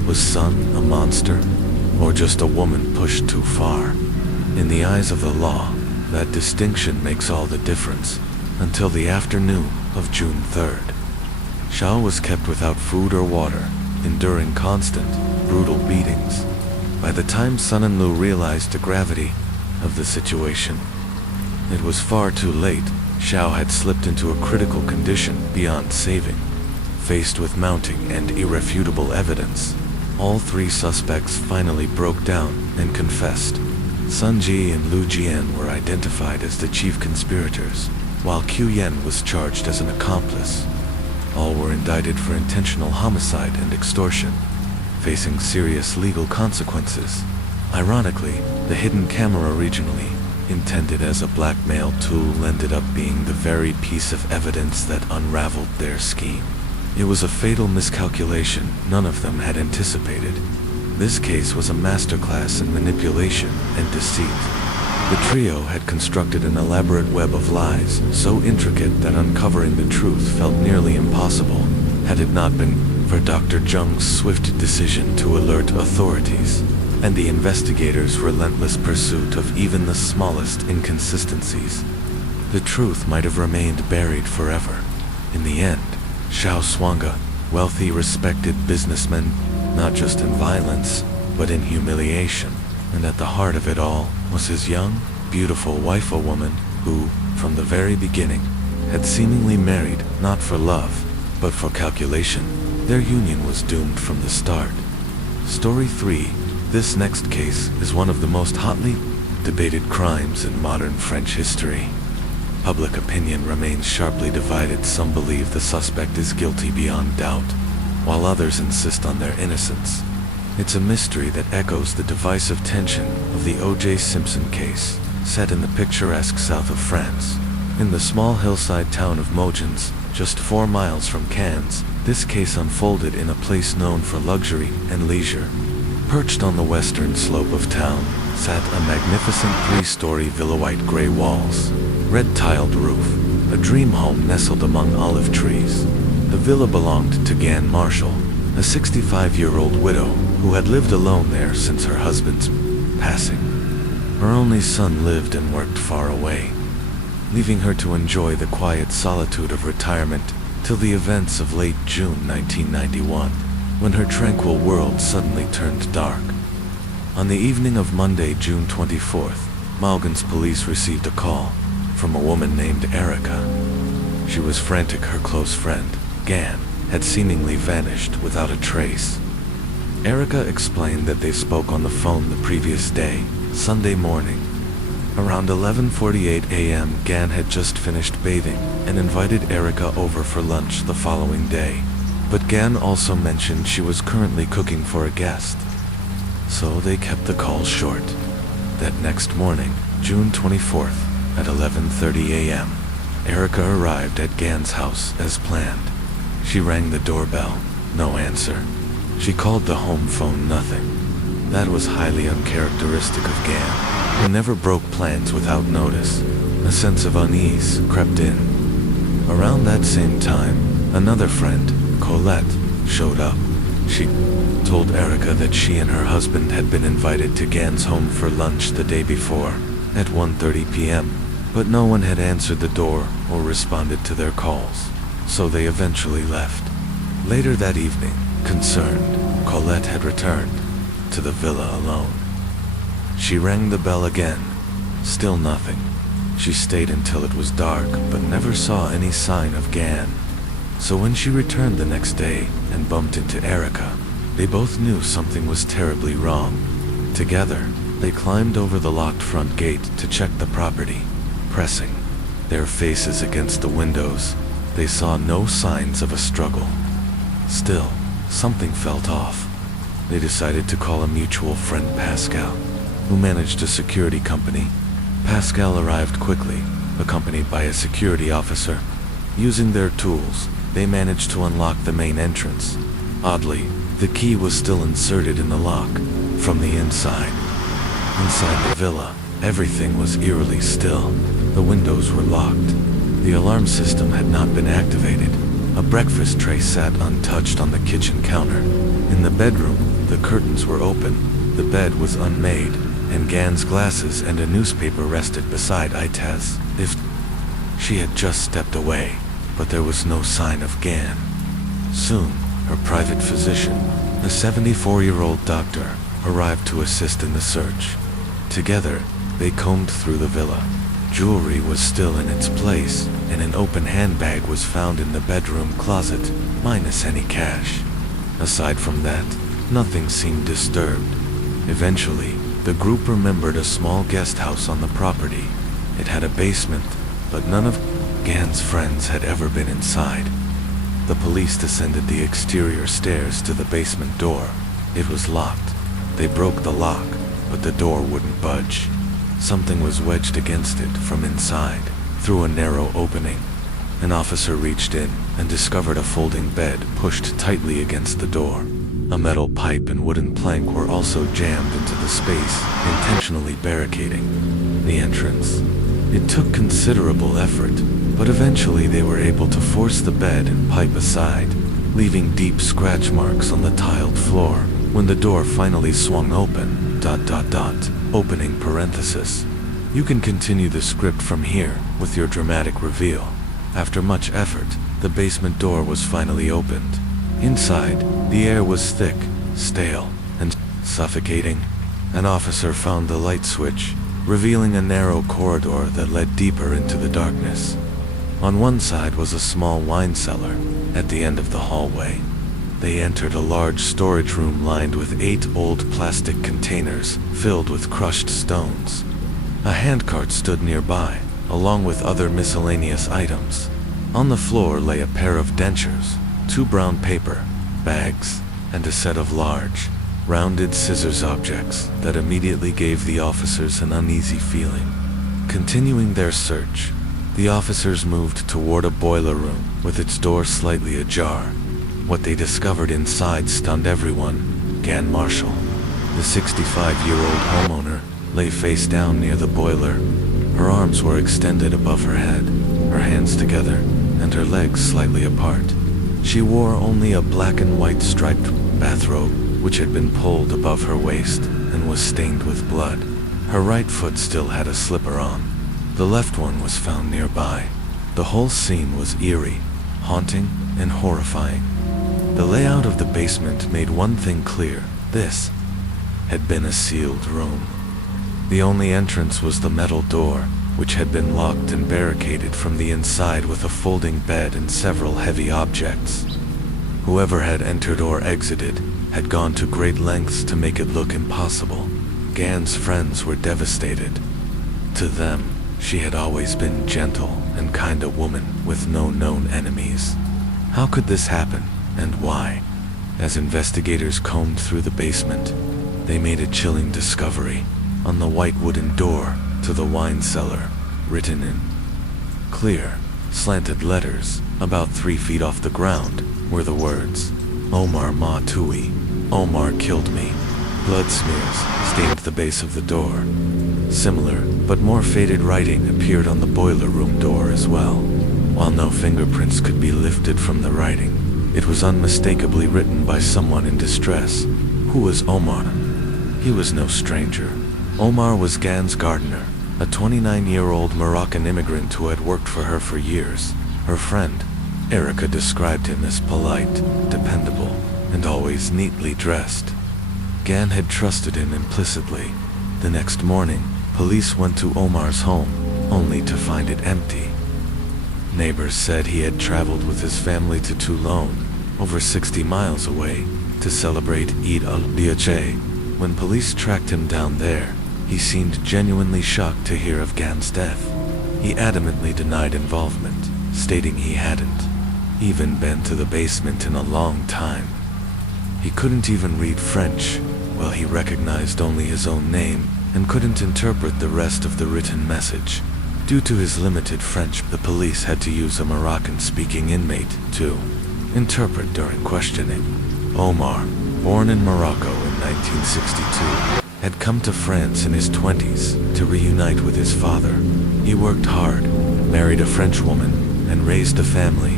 Was Sun a monster, or just a woman pushed too far? In the eyes of the law, that distinction makes all the difference, until the afternoon of June 3rd. Xiao was kept without food or water, enduring constant, brutal beatings. By the time Sun and Lou realized the gravity of the situation, it was far too late. Xiao had slipped into a critical condition beyond saving. Faced with mounting and irrefutable evidence, all three suspects finally broke down and confessed. Sun Ji and Lu Jian were identified as the chief conspirators, while Qiu Yan was charged as an accomplice. All were indicted for intentional homicide and extortion, facing serious legal consequences. Ironically, the hidden camera originally intended as a blackmail tool ended up being the very piece of evidence that unraveled their scheme. It was a fatal miscalculation none of them had anticipated. This case was a masterclass in manipulation and deceit. The trio had constructed an elaborate web of lies, so intricate that uncovering the truth felt nearly impossible, had it not been for Dr. Zheng's swift decision to alert authorities, and the investigators' relentless pursuit of even the smallest inconsistencies. The truth might have remained buried forever. In the end, Xiao Shuangge, wealthy, respected businessman, not just in violence, but in humiliation, and at the heart of it all was his young, beautiful wife, a woman who, from the very beginning, had seemingly married not for love, but for calculation. Their union was doomed from the start. Story 3. This next case is one of the most hotly debated crimes in modern French history. Public opinion remains sharply divided. Some believe the suspect is guilty beyond doubt, while others insist on their innocence. It's a mystery that echoes the divisive tension of the O.J. Simpson case, set in the picturesque south of France. In the small hillside town of Mogens, just 4 miles from Cannes, this case unfolded in a place known for luxury and leisure. Perched on the western slope of town, sat a magnificent 3-story villa, white gray walls, red-tiled roof, a dream home nestled among olive trees. The villa belonged to Gan Marshall, a 65-year-old widow who had lived alone there since her husband's passing. Her only son lived and worked far away, leaving her to enjoy the quiet solitude of retirement till the events of late June 1991, when her tranquil world suddenly turned dark. On the evening of Monday, June 24th, Malgan's police received a call from a woman named Erica. She was frantic. Her close friend, Gan, had seemingly vanished without a trace. Erica explained that they spoke on the phone the previous day, Sunday morning. Around 11:48 a.m., Gan had just finished bathing and invited Erica over for lunch the following day. But Gan also mentioned she was currently cooking for a guest, so they kept the call short. That next morning, June 24th, at 11:30 a.m., Erica arrived at Gan's house as planned. She rang the doorbell, no answer. She called the home phone, nothing. That was highly uncharacteristic of Gan, who never broke plans without notice. A sense of unease crept in. Around that same time, another friend, Colette, showed up. She told Erica that she and her husband had been invited to Gan's home for lunch the day before, at 1:30 p.m., but no one had answered the door or responded to their calls, so they eventually left. Later that evening, concerned, Colette had returned to the villa alone. She rang the bell again, still nothing. She stayed until it was dark, but never saw any sign of Gan. So when she returned the next day and bumped into Erica, they both knew something was terribly wrong. Together, they climbed over the locked front gate to check the property. Pressing their faces against the windows, they saw no signs of a struggle. Still, something felt off. They decided to call a mutual friend, Pascal, who managed a security company. Pascal arrived quickly, accompanied by a security officer. Using their tools, they managed to unlock the main entrance. Oddly, the key was still inserted in the lock from the inside. Inside the villa, everything was eerily still. The windows were locked. The alarm system had not been activated. A breakfast tray sat untouched on the kitchen counter. In the bedroom, the curtains were open. The bed was unmade, and Gan's glasses and a newspaper rested beside it as if she had just stepped away, but there was no sign of Gan. Soon, her private physician, a 74-year-old doctor, arrived to assist in the search. Together, they combed through the villa. Jewelry was still in its place, and an open handbag was found in the bedroom closet, minus any cash. Aside from that, nothing seemed disturbed. Eventually, the group remembered a small guest house on the property. It had a basement, but none of Gan's friends had ever been inside. The police descended the exterior stairs to the basement door. It was locked. They broke the lock, but the door wouldn't budge. Something was wedged against it from inside, through a narrow opening. An officer reached in and discovered a folding bed pushed tightly against the door. A metal pipe and wooden plank were also jammed into the space, intentionally barricading the entrance. It took considerable effort, but eventually they were able to force the bed and pipe aside, leaving deep scratch marks on the tiled floor. When the door finally swung open, opening parenthesis. You can continue the script from here with your dramatic reveal. After much effort, the basement door was finally opened. Inside, the air was thick, stale, and suffocating. An officer found the light switch, revealing a narrow corridor that led deeper into the darkness. On one side was a small wine cellar. At the end of the hallway, they entered a large storage room lined with 8 old plastic containers filled with crushed stones. A handcart stood nearby, along with other miscellaneous items. On the floor lay a pair of dentures, 2 brown paper bags, and a set of large, rounded scissors objects that immediately gave the officers an uneasy feeling. Continuing their search, the officers moved toward a boiler room with its door slightly ajar. What they discovered inside stunned everyone. Gan Marshall, the 65-year-old homeowner, lay face down near the boiler. Her arms were extended above her head, her hands together, and her legs slightly apart. She wore only a black and white striped bathrobe, which had been pulled above her waist and was stained with blood. Her right foot still had a slipper on. The left one was found nearby. The whole scene was eerie, haunting, and horrifying. The layout of the basement made one thing clear: this had been a sealed room. The only entrance was the metal door, which had been locked and barricaded from the inside with a folding bed and several heavy objects. Whoever had entered or exited had gone to great lengths to make it look impossible. Gan's friends were devastated. To them, she had always been gentle and kind a woman with no known enemies. How could this happen, and why? As investigators combed through the basement, they made a chilling discovery. On the white wooden door to the wine cellar, written in clear, slanted letters, about 3 feet off the ground, were the words, "Omar Ma Tui, Omar killed me." Blood smears stained the base of the door. Similar, but more faded writing appeared on the boiler room door as well. While no fingerprints could be lifted from the writing, it was unmistakably written by someone in distress. Who was Omar? He was no stranger. Omar was Gan's gardener, a 29-year-old Moroccan immigrant who had worked for her for years. Her friend, Erica, described him as polite, dependable, and always neatly dressed. Gan had trusted him implicitly. The next morning, police went to Omar's home, only to find it empty. Neighbors said he had traveled with his family to Toulon, over 60 miles away, to celebrate Eid al-Adha. When police tracked him down there, he seemed genuinely shocked to hear of Gan's death. He adamantly denied involvement, stating he hadn't even been to the basement in a long time. He couldn't even read French, while he recognized only his own name and couldn't interpret the rest of the written message. Due to his limited French, the police had to use a Moroccan-speaking inmate to interpret during questioning. Omar, born in Morocco in 1962, had come to France in his 20s to reunite with his father. He worked hard, married a French woman, and raised a family.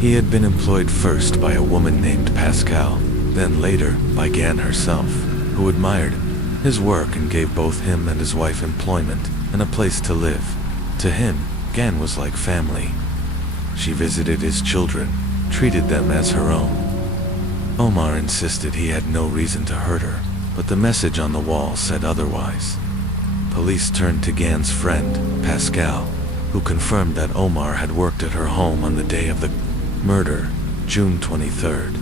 He had been employed first by a woman named Pascal, then later by Gan herself, who admired his work and gave both him and his wife employment and a place to live. To him, Gan was like family. She visited his children, treated them as her own. Omar insisted he had no reason to hurt her, but the message on the wall said otherwise. Police turned to Gan's friend, Pascal, who confirmed that Omar had worked at her home on the day of the murder, June 23rd.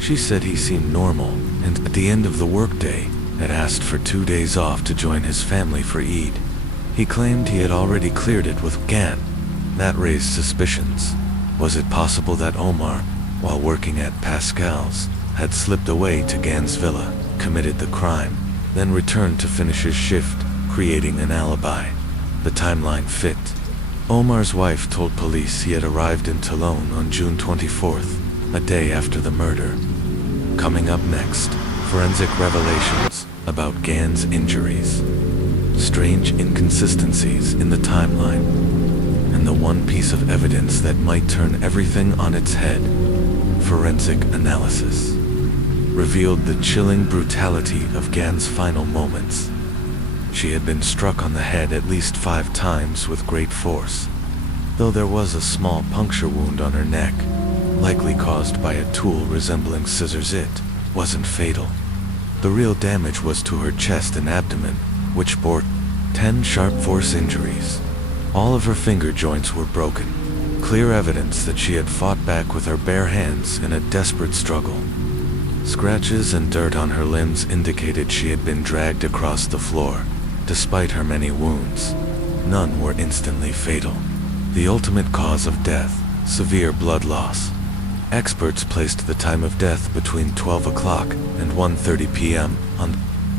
She said he seemed normal, and at the end of the workday, had asked for 2 days off to join his family for Eid. He claimed he had already cleared it with Gan. That raised suspicions. Was it possible that Omar, while working at Pascal's, had slipped away to Gan's villa, committed the crime, then returned to finish his shift, creating an alibi? The timeline fit. Omar's wife told police he had arrived in Toulon on June 24th, a day after the murder. Coming up next, forensic revelations about Gan's injuries, strange inconsistencies in the timeline, and the one piece of evidence that might turn everything on its head. Forensic analysis revealed the chilling brutality of Gan's final moments. She had been struck on the head at least 5 times with great force, though there was a small puncture wound on her neck, likely caused by a tool resembling scissors. It wasn't fatal. The real damage was to her chest and abdomen, which bore 10 sharp force injuries. All of her finger joints were broken, clear evidence that she had fought back with her bare hands in a desperate struggle. Scratches and dirt on her limbs indicated she had been dragged across the floor. Despite her many wounds, none were instantly fatal. The ultimate cause of death, severe blood loss. Experts placed the time of death between 12 o'clock and 1:30 p.m. on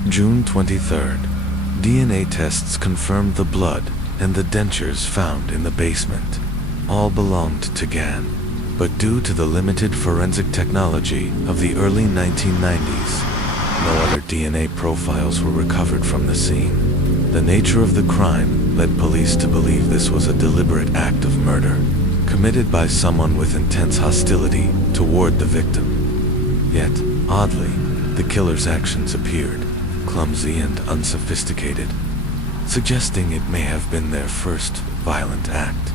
June 23rd. DNA tests confirmed the blood and the dentures found in the basement all belonged to Gan. But due to the limited forensic technology of the early 1990s, no other DNA profiles were recovered from the scene. The nature of the crime led police to believe this was a deliberate act of murder, committed by someone with intense hostility toward the victim. Yet, oddly, the killer's actions appeared clumsy and unsophisticated, suggesting it may have been their first violent act.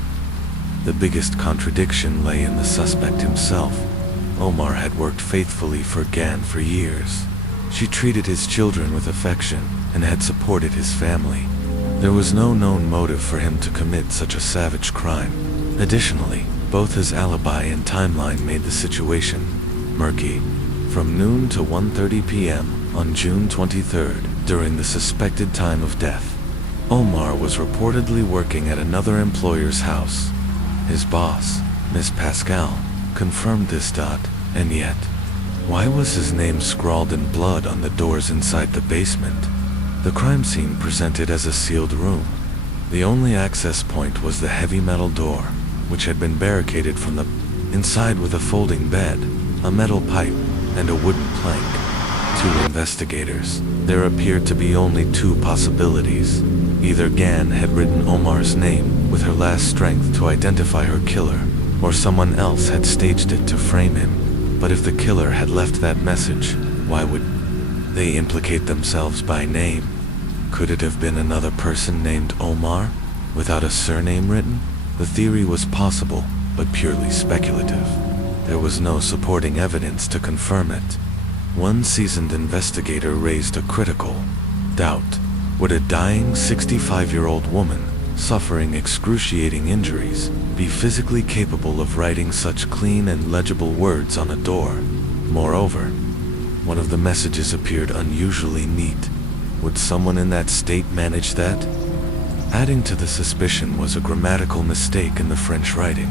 The biggest contradiction lay in the suspect himself. Omar had worked faithfully for Gan for years. She treated his children with affection and had supported his family. There was no known motive for him to commit such a savage crime. Additionally, both his alibi and timeline made the situation murky. From noon to 1:30 p.m. on June 23rd, during the suspected time of death, Omar was reportedly working at another employer's house. His boss, Miss Pascal, confirmed this. And yet, why was his name scrawled in blood on the doors inside the basement? The crime scene presented as a sealed room. The only access point was the heavy metal door, which had been barricaded from the inside with a folding bed, a metal pipe, and a wooden plank. To investigators, there appeared to be only two possibilities. Either Gan had written Omar's name with her last strength to identify her killer, or someone else had staged it to frame him. But if the killer had left that message, why would they implicate themselves by name? Could it have been another person named Omar, without a surname written? The theory was possible, but purely speculative. There was no supporting evidence to confirm it. One seasoned investigator raised a critical doubt. Would a dying 65-year-old woman, suffering excruciating injuries, be physically capable of writing such clean and legible words on a door? Moreover, one of the messages appeared unusually neat. Would someone in that state manage that? Adding to the suspicion was a grammatical mistake in the French writing.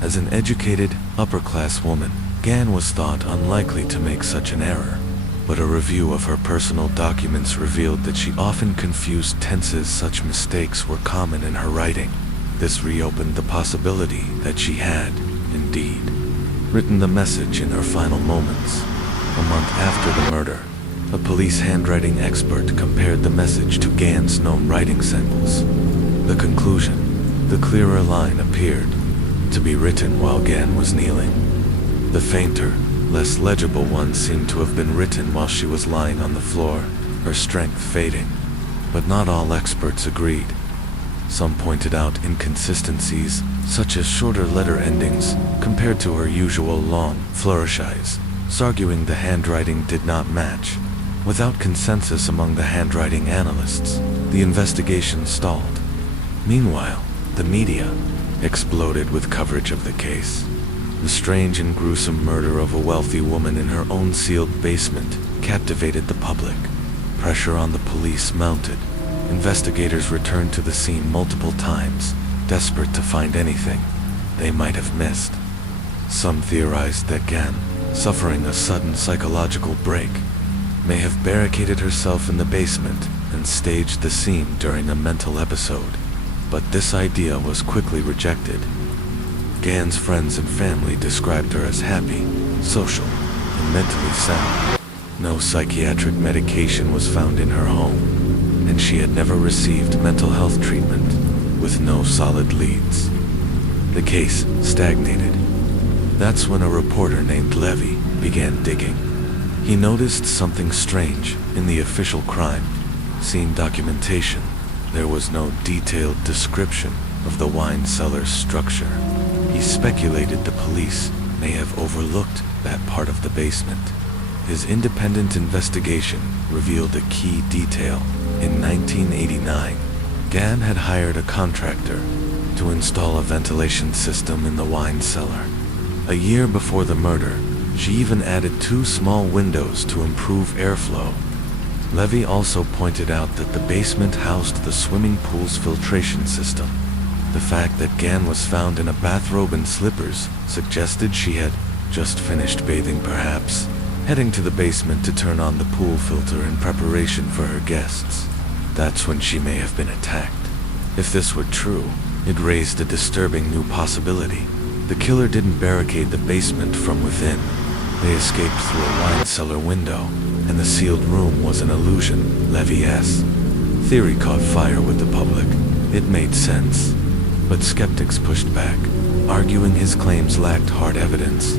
As an educated, upper-class woman, Gan was thought unlikely to make such an error, but a review of her personal documents revealed that she often confused tenses. Such mistakes were common in her writing. This reopened the possibility that she had, indeed, written the message in her final moments. A month after the murder, a police handwriting expert compared the message to Gan's known writing symbols. The conclusion: the clearer line appeared to be written while Gan was kneeling. The fainter, less legible one seemed to have been written while she was lying on the floor, her strength fading. But not all experts agreed. Some pointed out inconsistencies, such as shorter letter endings compared to her usual long flourishes, arguing the handwriting did not match. Without consensus among the handwriting analysts, the investigation stalled. Meanwhile, the media exploded with coverage of the case. The strange and gruesome murder of a wealthy woman in her own sealed basement captivated the public. Pressure on the police mounted. Investigators returned to the scene multiple times, desperate to find anything they might have missed. Some theorized that Gan, suffering a sudden psychological break, may have barricaded herself in the basement and staged the scene during a mental episode. But this idea was quickly rejected. Gan's friends and family described her as happy, social, and mentally sound. No psychiatric medication was found in her home, and she had never received mental health treatment, with no solid leads. The case stagnated. That's when a reporter named Levy began digging. He noticed something strange in the official crime scene documentation. There was no detailed description of the wine cellar's structure. He speculated the police may have overlooked that part of the basement. His independent investigation revealed a key detail. In 1989, Gan had hired a contractor to install a ventilation system in the wine cellar. A year before the murder, she even added 2 small windows to improve airflow. Levy also pointed out that the basement housed the swimming pool's filtration system. The fact that Gan was found in a bathrobe and slippers suggested she had just finished bathing, perhaps heading to the basement to turn on the pool filter in preparation for her guests. That's when she may have been attacked. If this were true, it raised a disturbing new possibility. The killer didn't barricade the basement from within. They escaped through a wine cellar window, and the sealed room was an illusion. Levy's theory caught fire with the public. It made sense. But skeptics pushed back, arguing his claims lacked hard evidence.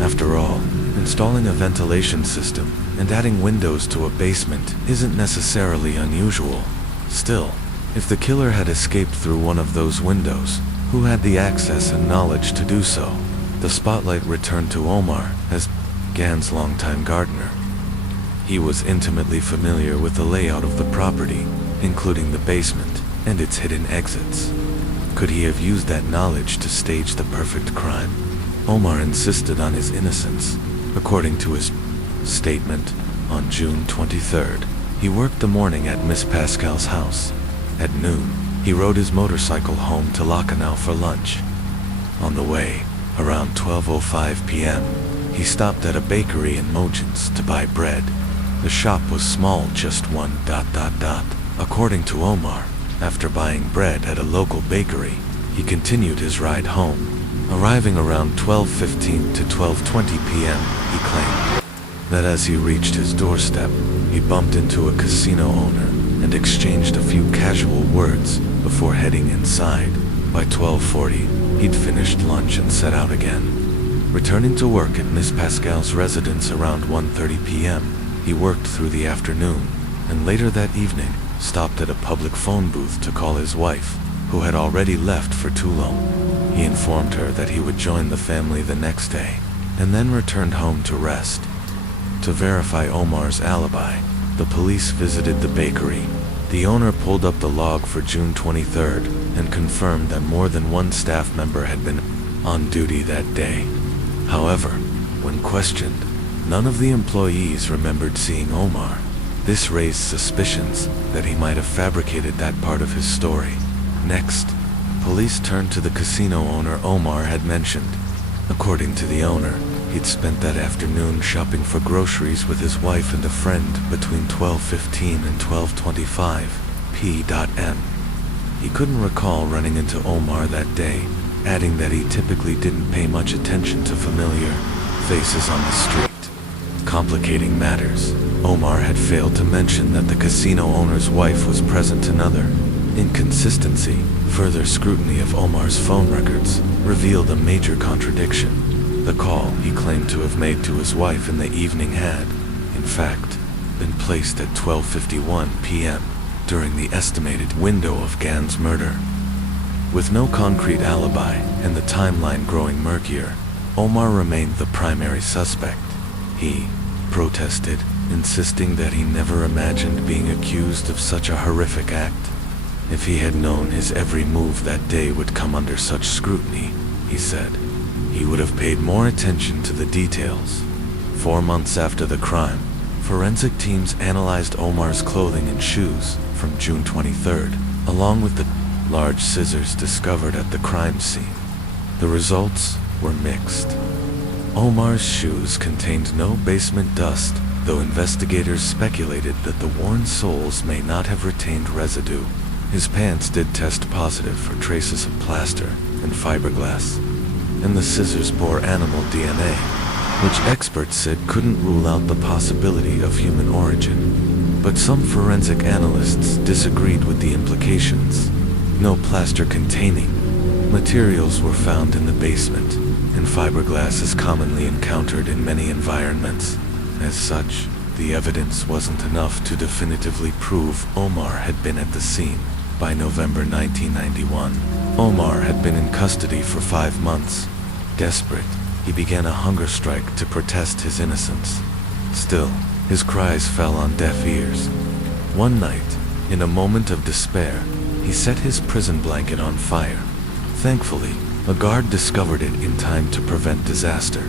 After all, installing a ventilation system and adding windows to a basement isn't necessarily unusual. Still, if the killer had escaped through one of those windows, who had the access and knowledge to do so? The spotlight returned to Omar as Gan's longtime gardener. He was intimately familiar with the layout of the property, including the basement and its hidden exits. Could he have used that knowledge to stage the perfect crime? Omar insisted on his innocence. According to his statement, on June 23rd, he worked the morning at Miss Pascal's house. At noon, he rode his motorcycle home to Lacanau for lunch. On the way, around 12:05 p.m., he stopped at a bakery in Mogens to buy bread. The shop was small, just one. According to Omar, after buying bread at a local bakery, he continued his ride home. Arriving around 12:15 to 12:20 p.m., he claimed that as he reached his doorstep, he bumped into a casino owner and exchanged a few casual words before heading inside. By 12:40, he'd finished lunch and set out again. Returning to work at Miss Pascal's residence around 1:30 p.m., he worked through the afternoon, and later that evening, stopped at a public phone booth to call his wife, who had already left for Toulon. He informed her that he would join the family the next day, and then returned home to rest. To verify Omar's alibi, the police visited the bakery. The owner pulled up the log for June 23rd and confirmed that more than one staff member had been on duty that day. However, when questioned, none of the employees remembered seeing Omar. This raised suspicions that he might have fabricated that part of his story. Next, police turned to the casino owner Omar had mentioned. According to the owner, he'd spent that afternoon shopping for groceries with his wife and a friend between 12:15 and 12:25 p.m. He couldn't recall running into Omar that day, adding that he typically didn't pay much attention to familiar faces on the street. Complicating matters, Omar had failed to mention that the casino owner's wife was present. Another inconsistency. Further scrutiny of Omar's phone records revealed a major contradiction. The call he claimed to have made to his wife in the evening had, in fact, been placed at 12:51 p.m. during the estimated window of Gan's murder. With no concrete alibi and the timeline growing murkier, Omar remained the primary suspect. He protested, insisting that he never imagined being accused of such a horrific act. If he had known his every move that day would come under such scrutiny, he said, he would have paid more attention to the details. 4 months after the crime, forensic teams analyzed Omar's clothing and shoes from June 23rd, along with the large scissors discovered at the crime scene. The results were mixed. Omar's shoes contained no basement dust, though investigators speculated that the worn soles may not have retained residue. His pants did test positive for traces of plaster and fiberglass, and the scissors bore animal DNA, which experts said couldn't rule out the possibility of human origin. But some forensic analysts disagreed with the implications. No plaster-containing materials were found in the basement, and fiberglass is commonly encountered in many environments. As such, the evidence wasn't enough to definitively prove Omar had been at the scene. By November 1991, Omar had been in custody for 5 months. Desperate, he began a hunger strike to protest his innocence. Still, his cries fell on deaf ears. One night, in a moment of despair, he set his prison blanket on fire. Thankfully, a guard discovered it in time to prevent disaster.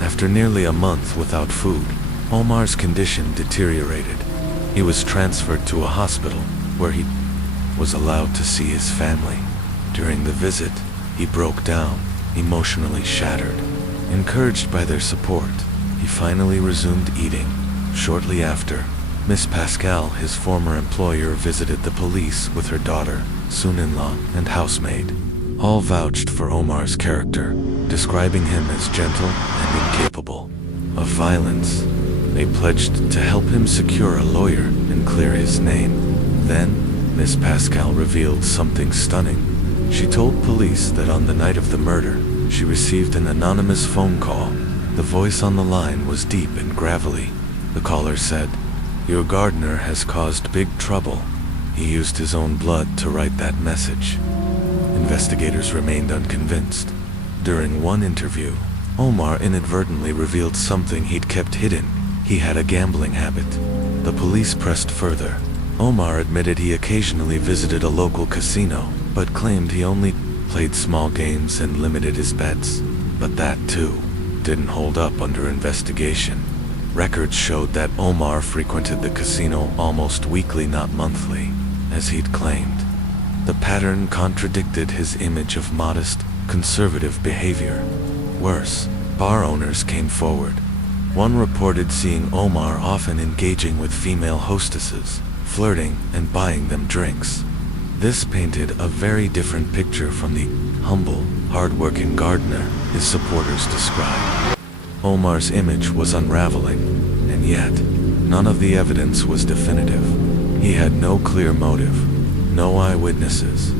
After nearly a month without food, Omar's condition deteriorated. He was transferred to a hospital, where he was allowed to see his family. During the visit, he broke down, emotionally shattered. Encouraged by their support, he finally resumed eating. Shortly after, Miss Pascal, his former employer, visited the police with her daughter, son-in-law, and housemaid. All vouched for Omar's character, describing him as gentle and incapable of violence. They pledged to help him secure a lawyer and clear his name. Then, Miss Pascal revealed something stunning. She told police that on the night of the murder, she received an anonymous phone call. The voice on the line was deep and gravelly. The caller said, "Your gardener has caused big trouble." He used his own blood to write that message. Investigators remained unconvinced. During one interview, Omar inadvertently revealed something he'd kept hidden. He had a gambling habit. The police pressed further. Omar admitted he occasionally visited a local casino, but claimed he only played small games and limited his bets. But that, too, didn't hold up under investigation. Records showed that Omar frequented the casino almost weekly, not monthly, as he'd claimed. The pattern contradicted his image of modest, conservative behavior. Worse, bar owners came forward. One reported seeing Omar often engaging with female hostesses, flirting and buying them drinks. This painted a very different picture from the humble, hard-working gardener his supporters described. Omar's image was unraveling, and yet, none of the evidence was definitive. He had no clear motive, no eyewitnesses,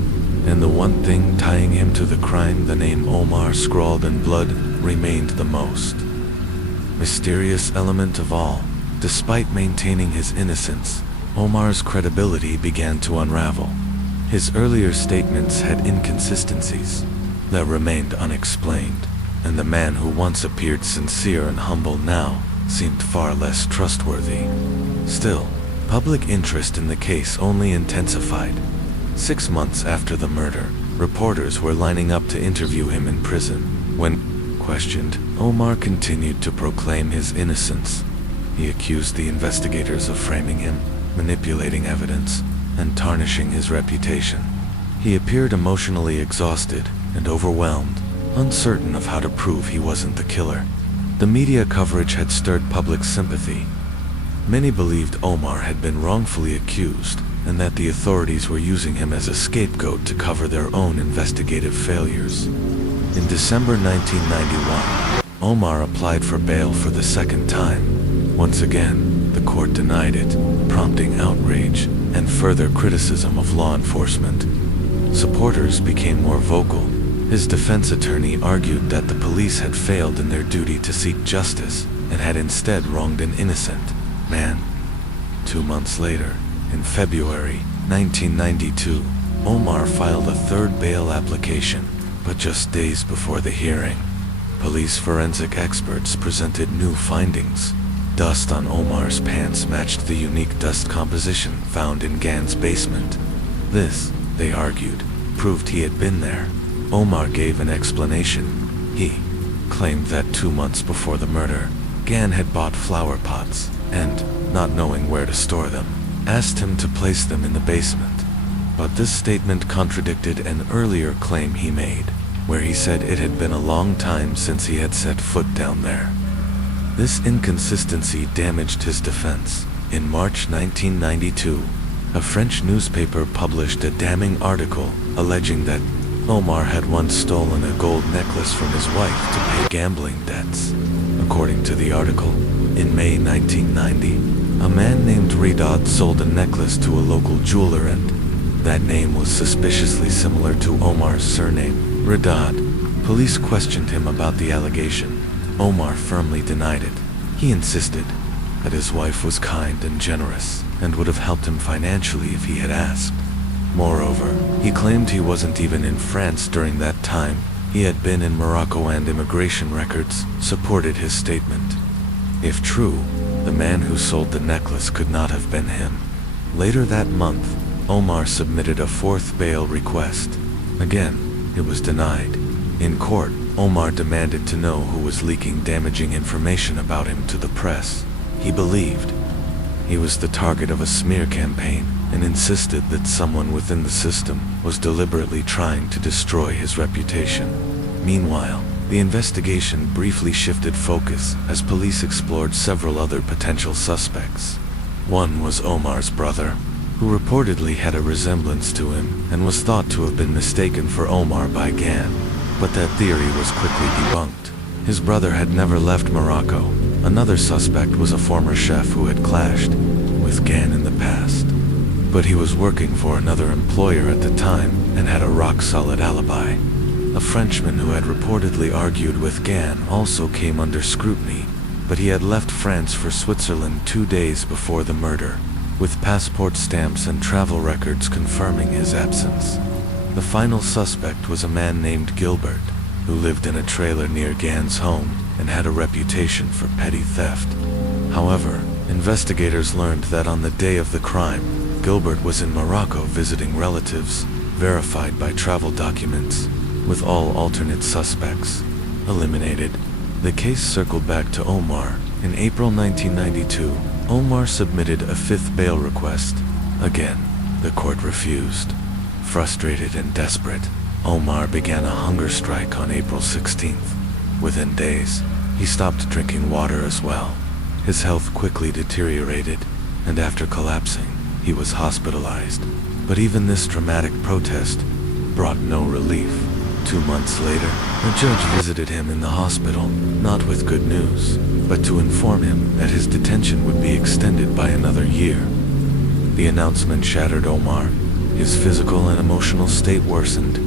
and the one thing tying him to the crime, the name Omar scrawled in blood, remained the most mysterious element of all. Despite maintaining his innocence, Omar's credibility began to unravel. His earlier statements had inconsistencies that remained unexplained, and the man who once appeared sincere and humble now seemed far less trustworthy. Still, public interest in the case only intensified. 6 months after the murder, reporters were lining up to interview him in prison. When questioned, Omar continued to proclaim his innocence. He accused the investigators of framing him, manipulating evidence, and tarnishing his reputation. He appeared emotionally exhausted and overwhelmed, uncertain of how to prove he wasn't the killer. The media coverage had stirred public sympathy. Many believed Omar had been wrongfully accused, and that the authorities were using him as a scapegoat to cover their own investigative failures. In December 1991, Omar applied for bail for the second time. Once again, the court denied it, prompting outrage and further criticism of law enforcement. Supporters became more vocal. His defense attorney argued that the police had failed in their duty to seek justice and had instead wronged an innocent man. 2 months later, in February 1992, Omar filed a third bail application, but just days before the hearing, police forensic experts presented new findings. Dust on Omar's pants matched the unique dust composition found in Gan's basement. This, they argued, proved he had been there. Omar gave an explanation. He claimed that 2 months before the murder, Gan had bought flower pots and, not knowing where to store them, asked him to place them in the basement. But this statement contradicted an earlier claim he made, where he said it had been a long time since he had set foot down there. This inconsistency damaged his defense. In March 1992, a French newspaper published a damning article alleging that Omar had once stolen a gold necklace from his wife to pay gambling debts. According to the article, in May 1990, a man named Redad sold a necklace to a local jeweler, and that name was suspiciously similar to Omar's surname, Redad. Police questioned him about the allegation. Omar firmly denied it. He insisted that his wife was kind and generous and would have helped him financially if he had asked. Moreover, he claimed he wasn't even in France during that time. He had been in Morocco, and immigration records supported his statement. If true, the man who sold the necklace could not have been him. Later that month, Omar submitted a fourth bail request. Again, it was denied. In court, Omar demanded to know who was leaking damaging information about him to the press. He believed he was the target of a smear campaign and insisted that someone within the system was deliberately trying to destroy his reputation. Meanwhile, the investigation briefly shifted focus as police explored several other potential suspects. One was Omar's brother, who reportedly had a resemblance to him and was thought to have been mistaken for Omar by Gan. But that theory was quickly debunked. His brother had never left Morocco. Another suspect was a former chef who had clashed with Gan in the past. but he was working for another employer at the time and had a rock-solid alibi. A Frenchman who had reportedly argued with Gann also came under scrutiny, but he had left France for Switzerland 2 days before the murder, with passport stamps and travel records confirming his absence. The final suspect was a man named Gilbert, who lived in a trailer near Gann's home and had a reputation for petty theft. However, investigators learned that on the day of the crime, Gilbert was in Morocco visiting relatives, verified by travel documents, with all alternate suspects eliminated. The case circled back to Omar. In April 1992, Omar submitted a fifth bail request. Again, the court refused. Frustrated and desperate, Omar began a hunger strike on April 16th. Within days, he stopped drinking water as well. His health quickly deteriorated, and after collapsing, he was hospitalized. But even this dramatic protest brought no relief. 2 months later, a judge visited him in the hospital, not with good news, but to inform him that his detention would be extended by another year. The announcement shattered Omar. His physical and emotional state worsened.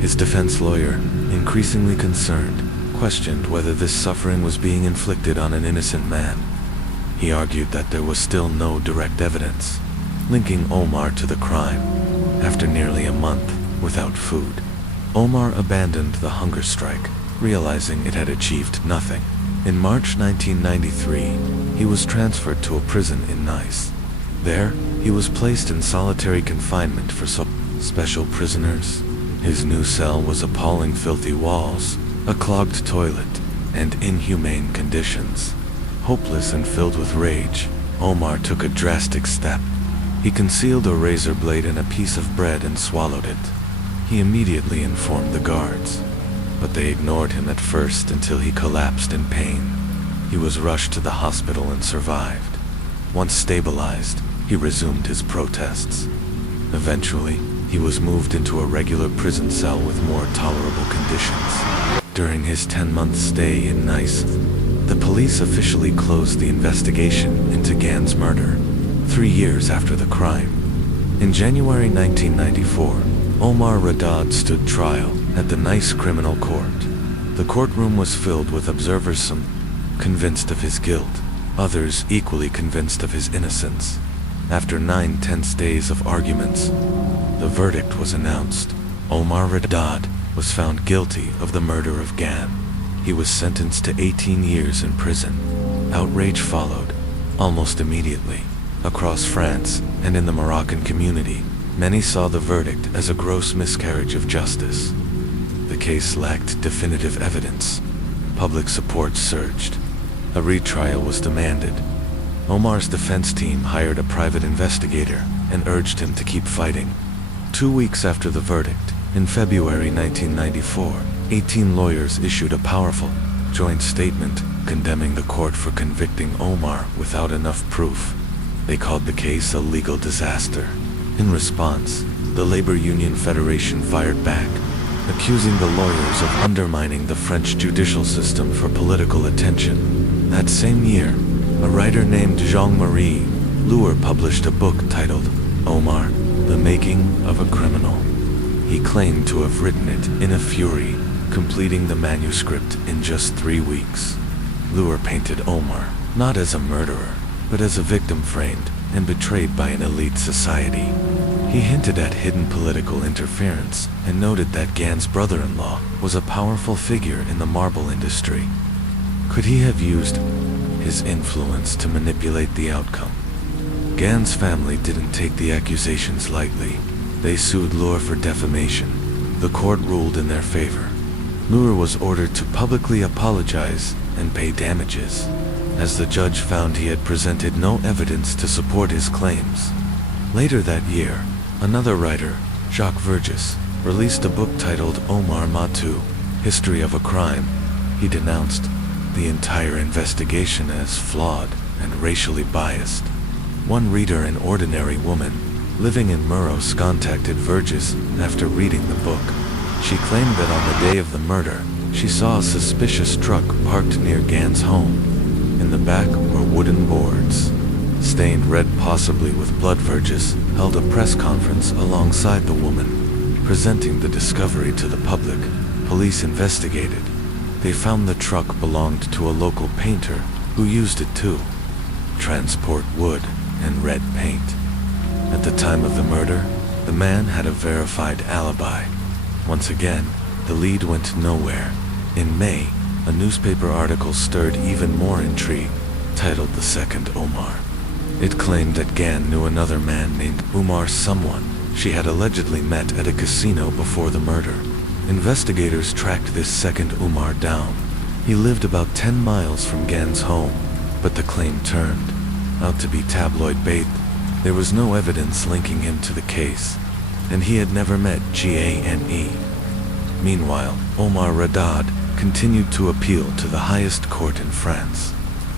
His defense lawyer, increasingly concerned, questioned whether this suffering was being inflicted on an innocent man. He argued that there was still no direct evidence linking Omar to the crime. After nearly a month without food, Omar abandoned the hunger strike, realizing it had achieved nothing. In March 1993, he was transferred to a prison in Nice. There, he was placed in solitary confinement for special prisoners. His new cell was appalling filthy walls, a clogged toilet, and inhumane conditions. Hopeless and filled with rage, Omar took a drastic step. He concealed a razor blade in a piece of bread and swallowed it. He immediately informed the guards, but they ignored him at first until he collapsed in pain. He was rushed to the hospital and survived. Once stabilized, he resumed his protests. Eventually, he was moved into a regular prison cell with more tolerable conditions. During his 10-month stay in Nice, the police officially closed the investigation into Gann's murder, 3 years after the crime. In January 1994, Omar Radad stood trial at the Nice Criminal Court. The courtroom was filled with observers, some convinced of his guilt, others equally convinced of his innocence. After 9 tense days of arguments, the verdict was announced. Omar Radad was found guilty of the murder of Gann. He was sentenced to 18 years in prison. Outrage followed, almost immediately. Across France and in the Moroccan community, many saw the verdict as a gross miscarriage of justice. The case lacked definitive evidence. Public support surged. A retrial was demanded. Omar's defense team hired a private investigator and urged him to keep fighting. 2 weeks after the verdict, in February 1994, 18 lawyers issued a powerful, joint statement condemning the court for convicting Omar without enough proof. They called the case a legal disaster. In response, the Labor Union Federation fired back, accusing the lawyers of undermining the French judicial system for political attention. That same year, a writer named Jean-Marie Loehr published a book titled Omar, The Making of a Criminal. He claimed to have written it in a fury, completing the manuscript in just 3 weeks. Loehr painted Omar not as a murderer, but as a victim framed and betrayed by an elite society. He hinted at hidden political interference and noted that Gann's brother-in-law was a powerful figure in the marble industry. Could he have used his influence to manipulate the outcome? Gann's family didn't take the accusations lightly. They sued Loehr for defamation. The court ruled in their favor. Loehr was ordered to publicly apologize and pay damages, as the judge found he had presented no evidence to support his claims. Later that year, another writer, Jacques Vergès, released a book titled Omar Matou, History of a Crime. He denounced the entire investigation as flawed and racially biased. One reader, an ordinary woman living in Muros, contacted Vergès after reading the book. She claimed that on the day of the murder, she saw a suspicious truck parked near Gann's home. In the back were wooden boards. stained red possibly with blood verges, held a press conference alongside the woman, presenting the discovery to the public. Police investigated. They found the truck belonged to a local painter who used it to transport wood and red paint. At the time of the murder, the man had a verified alibi. Once again, the lead went nowhere. In May, a newspaper article stirred even more intrigue, titled "The Second Omar." It claimed that Gan knew another man named Umar, someone she had allegedly met at a casino before the murder. Investigators tracked this second Umar down. He lived about 10 miles from Gan's home, but the claim turned out to be tabloid bait. There was no evidence linking him to the case, and he had never met Gane. Meanwhile, Omar Radad continued to appeal to the highest court in France.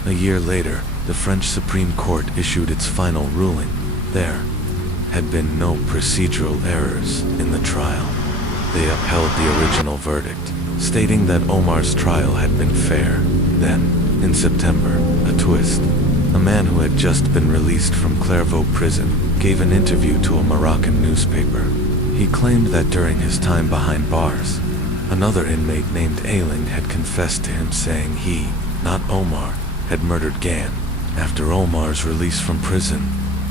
A year later, the French Supreme Court issued its final ruling. There had been no procedural errors in the trial. They upheld the original verdict, stating that Omar's trial had been fair. Then, in September, a twist. A man who had just been released from Clairvaux prison gave an interview to a Moroccan newspaper. He claimed that during his time behind bars, another inmate named Ailing had confessed to him, saying he, not Omar, had murdered Gan. After Omar's release from prison,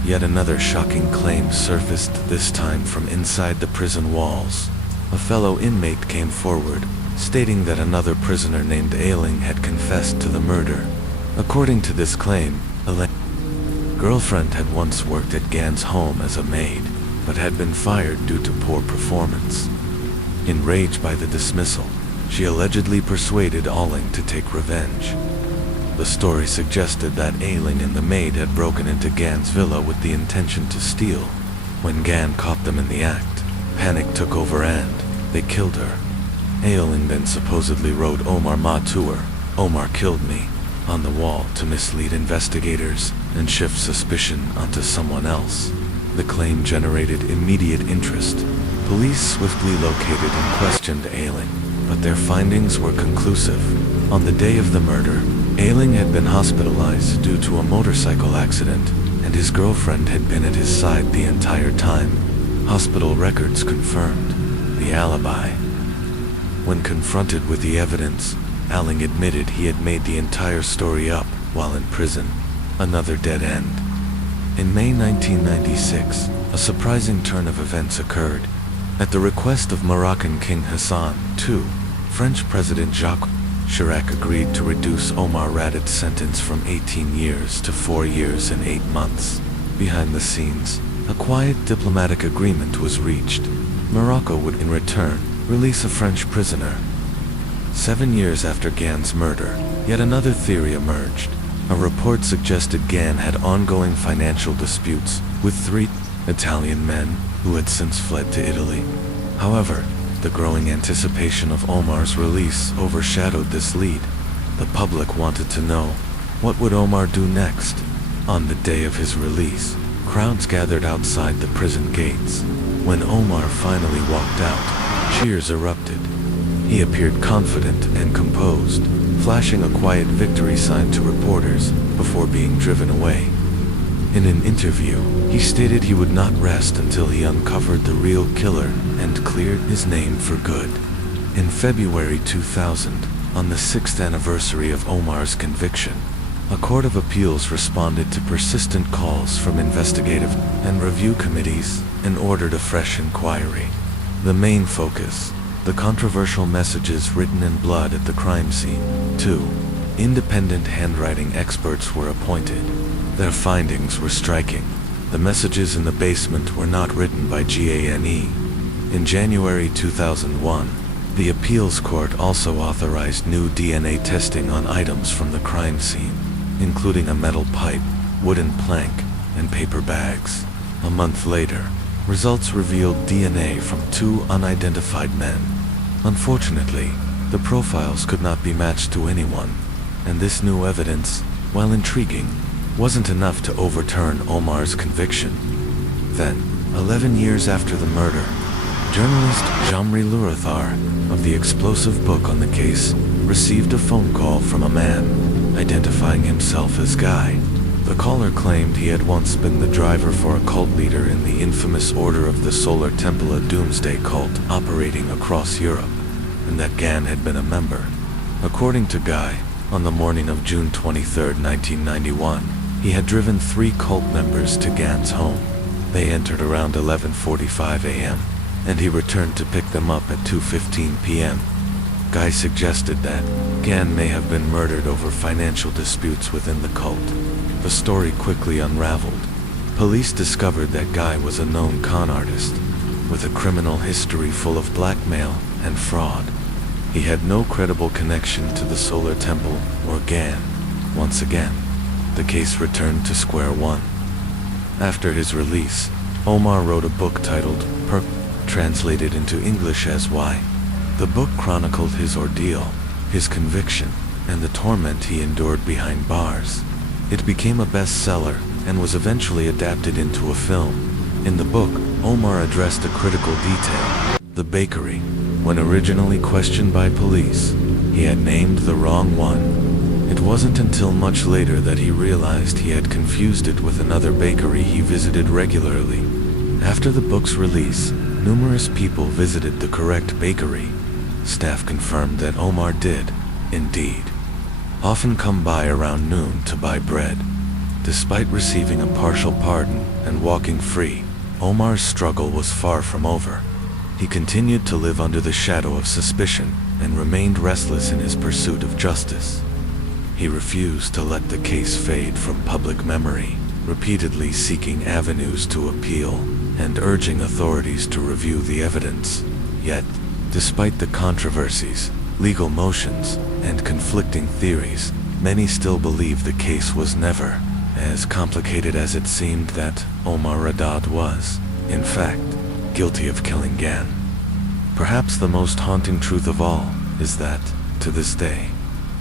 yet another shocking claim surfaced, this time from inside the prison walls. A fellow inmate came forward, stating that another prisoner named Ailing had confessed to the murder. According to this claim, Elaine's girlfriend had once worked at Gan's home as a maid, but had been fired due to poor performance. Enraged by the dismissal, she allegedly persuaded Ailing to take revenge. The story suggested that Ailing and the maid had broken into Gan's villa with the intention to steal. When Gan caught them in the act, panic took over and they killed her. Ailing then supposedly wrote "Omar Ma" to her, "Omar killed me," on the wall to mislead investigators and shift suspicion onto someone else. The claim generated immediate interest. Police swiftly located and questioned Ailing, but their findings were conclusive. On the day of the murder, Ailing had been hospitalized due to a motorcycle accident, and his girlfriend had been at his side the entire time. Hospital records confirmed the alibi. When confronted with the evidence, Ailing admitted he had made the entire story up while in prison. Another dead end. In May 1996, a surprising turn of events occurred. At the request of Moroccan King Hassan II, French President Jacques Chirac agreed to reduce Omar Radad's sentence from 18 years to 4 years and 8 months. Behind the scenes, a quiet diplomatic agreement was reached. Morocco would in return release a French prisoner. 7 years after Gan's murder, yet another theory emerged. A report suggested Gan had ongoing financial disputes with 3 Italian men who had since fled to Italy. However, the growing anticipation of Omar's release overshadowed this lead. The public wanted to know, what would Omar do next? On the day of his release, crowds gathered outside the prison gates. When Omar finally walked out, cheers erupted. He appeared confident and composed, flashing a quiet victory sign to reporters before being driven away. In an interview, he stated he would not rest until he uncovered the real killer and cleared his name for good. In February 2000, on the 6th anniversary of Omar's conviction, a court of appeals responded to persistent calls from investigative and review committees and ordered a fresh inquiry. The main focus: the controversial messages written in blood at the crime scene. 2. Independent handwriting experts were appointed. Their findings were striking. The messages in the basement were not written by Gane. In January 2001, the appeals court also authorized new DNA testing on items from the crime scene, including a metal pipe, wooden plank, and paper bags. A month later, results revealed DNA from 2 unidentified men. Unfortunately, the profiles could not be matched to anyone, and this new evidence, while intriguing, wasn't enough to overturn Omar's conviction. Then, 11 years after the murder, journalist Jean-Marie Lourathar of the explosive book on the case received a phone call from a man identifying himself as Guy. The caller claimed he had once been the driver for a cult leader in the infamous Order of the Solar Temple, a doomsday cult operating across Europe, and that Gann had been a member. According to Guy, on the morning of June 23, 1991, he had driven 3 cult members to Gann's home. They entered around 11:45 a.m., and he returned to pick them up at 2:15 p.m. Guy suggested that Gann may have been murdered over financial disputes within the cult. The story quickly unraveled. Police discovered that Guy was a known con artist, with a criminal history full of blackmail and fraud. He had no credible connection to the Solar Temple or Gann. Once again, the case returned to square one. After his release, Omar wrote a book titled Perp, translated into English as Why. The book chronicled his ordeal, his conviction, and the torment he endured behind bars. It became a bestseller and was eventually adapted into a film. In the book, Omar addressed a critical detail: the bakery. When originally questioned by police, he had named the wrong one. It wasn't until much later that he realized he had confused it with another bakery he visited regularly. After the book's release, numerous people visited the correct bakery. Staff confirmed that Omar did, indeed, often come by around noon to buy bread. Despite receiving a partial pardon and walking free, Omar's struggle was far from over. He continued to live under the shadow of suspicion and remained restless in his pursuit of justice. He refused to let the case fade from public memory, repeatedly seeking avenues to appeal and urging authorities to review the evidence. Yet, despite the controversies, legal motions, and conflicting theories, many still believe the case was never as complicated as it seemed, that Omar Radad was, in fact, guilty of killing Gann. Perhaps the most haunting truth of all is that, to this day,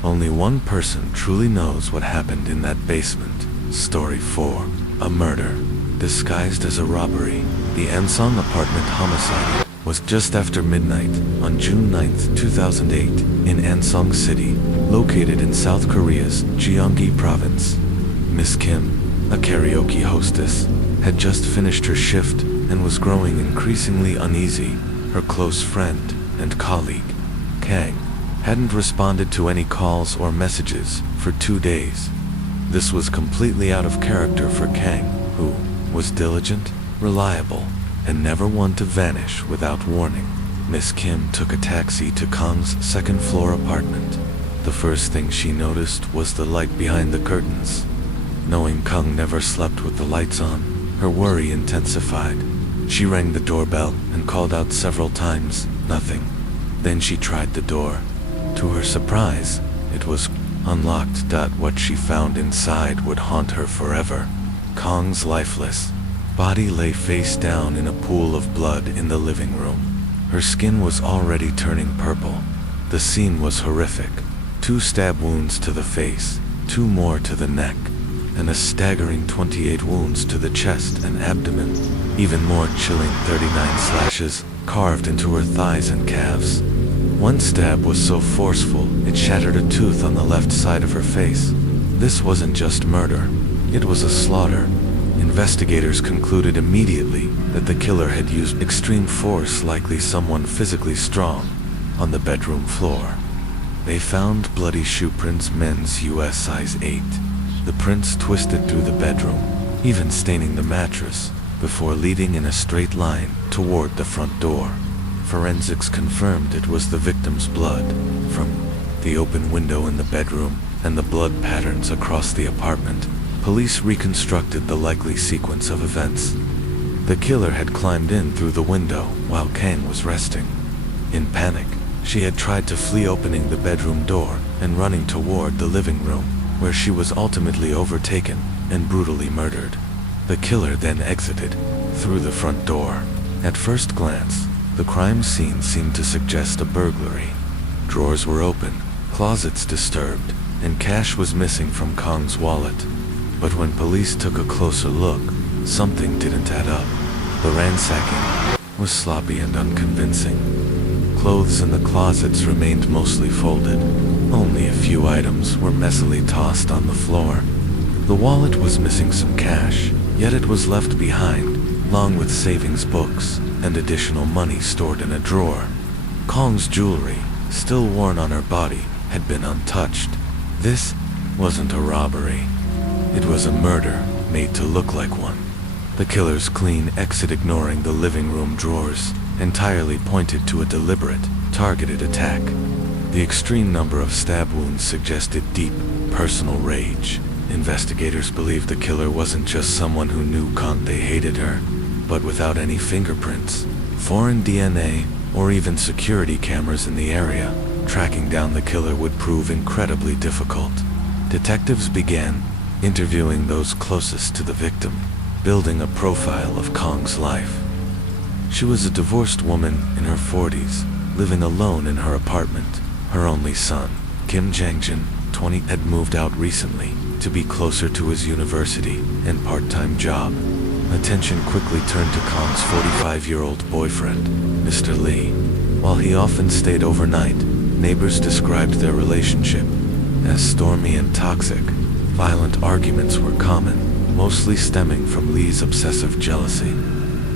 only one person truly knows what happened in that basement. Story 4. A murder, disguised as a robbery. The Ansong apartment homicide was just after midnight on June 9, 2008, in Ansong City, located in South Korea's Gyeonggi province. Miss Kim, a karaoke hostess, had just finished her shift and was growing increasingly uneasy. Her close friend and colleague, Kang, hadn't responded to any calls or messages for 2 days. This was completely out of character for Kang, who was diligent, reliable, and never one to vanish without warning. Miss Kim took a taxi to Kang's second-floor apartment. The first thing she noticed was the light behind the curtains. Knowing Kang never slept with the lights on, her worry intensified. She rang the doorbell and called out several times. Nothing. Then she tried the door. To her surprise, it was unlocked. What she found inside would haunt her forever. Kang's lifeless body lay face down in a pool of blood in the living room. Her skin was already turning purple. The scene was horrific. 2 stab wounds to the face, 2 more to the neck, and a staggering 28 wounds to the chest and abdomen. Even more chilling, 39 slashes carved into her thighs and calves. One stab was so forceful, it shattered a tooth on the left side of her face. This wasn't just murder, it was a slaughter. Investigators concluded immediately that the killer had used extreme force, likely someone physically strong, on the bedroom floor. They found bloody shoe prints, men's US size 8. The prints twisted through the bedroom, even staining the mattress, before leading in a straight line toward the front door. Forensics confirmed it was the victim's blood, from the open window in the bedroom and the blood patterns across the apartment. Police reconstructed the likely sequence of events. The killer had climbed in through the window while Kang was resting. In panic, she had tried to flee, opening the bedroom door and running toward the living room, where she was ultimately overtaken and brutally murdered. The killer then exited through the front door. At first glance, the crime scene seemed to suggest a burglary. Drawers were open, closets disturbed, and cash was missing from Kang's wallet. But when police took a closer look, something didn't add up. The ransacking was sloppy and unconvincing. Clothes in the closets remained mostly folded. Only a few items were messily tossed on the floor. The wallet was missing some cash, yet it was left behind, along with savings books and additional money stored in a drawer. Kong's jewelry, still worn on her body, had been untouched. This wasn't a robbery. It was a murder made to look like one. The killer's clean exit, ignoring the living room drawers, entirely pointed to a deliberate, targeted attack. The extreme number of stab wounds suggested deep, personal rage. Investigators believed the killer wasn't just someone who knew Kong, they hated her, but without any fingerprints, foreign DNA, or even security cameras in the area, tracking down the killer would prove incredibly difficult. Detectives began interviewing those closest to the victim, building a profile of Kong's life. She was a divorced woman in her 40s, living alone in her apartment. Her only son, Kim Jangjin, 20, had moved out recently to be closer to his university and part-time job. Attention quickly turned to Kong's 45-year-old boyfriend, Mr. Lee. While he often stayed overnight, neighbors described their relationship as stormy and toxic. Violent arguments were common, mostly stemming from Lee's obsessive jealousy.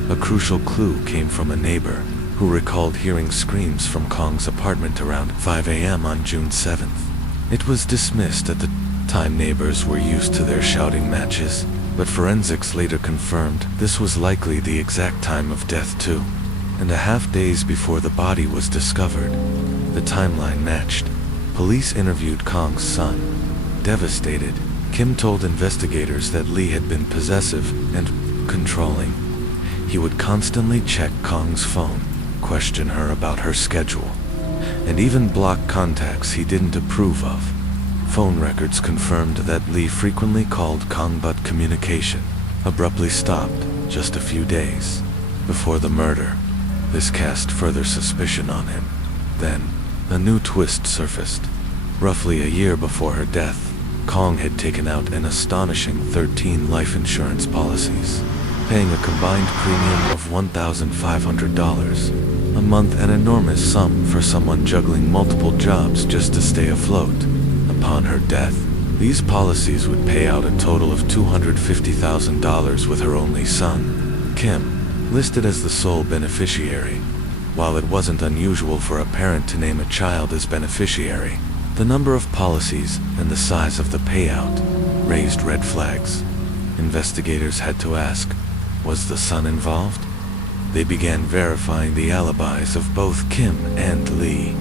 A crucial clue came from a neighbor who recalled hearing screams from Kong's apartment around 5 a.m. on June 7th. It was dismissed at the time. Neighbors were used to their shouting matches, but forensics later confirmed this was likely the exact time of death, 2.5 days before the body was discovered. The timeline matched. Police interviewed Kong's son. Devastated, Kim told investigators that Lee had been possessive and controlling. He would constantly check Kong's phone, question her about her schedule, and even block contacts he didn't approve of. Phone records confirmed that Lee frequently called Kong, but communication abruptly stopped just a few days before the murder. This cast further suspicion on him. Then, a new twist surfaced. Roughly a year before her death, Kong had taken out an astonishing 13 life insurance policies, paying a combined premium of $1,500 a month, an enormous sum for someone juggling multiple jobs just to stay afloat. Upon her death, these policies would pay out a total of $250,000, with her only son, Kim, listed as the sole beneficiary. While it wasn't unusual for a parent to name a child as beneficiary, the number of policies and the size of the payout raised red flags. Investigators had to ask, was the son involved? They began verifying the alibis of both Kim and Lee.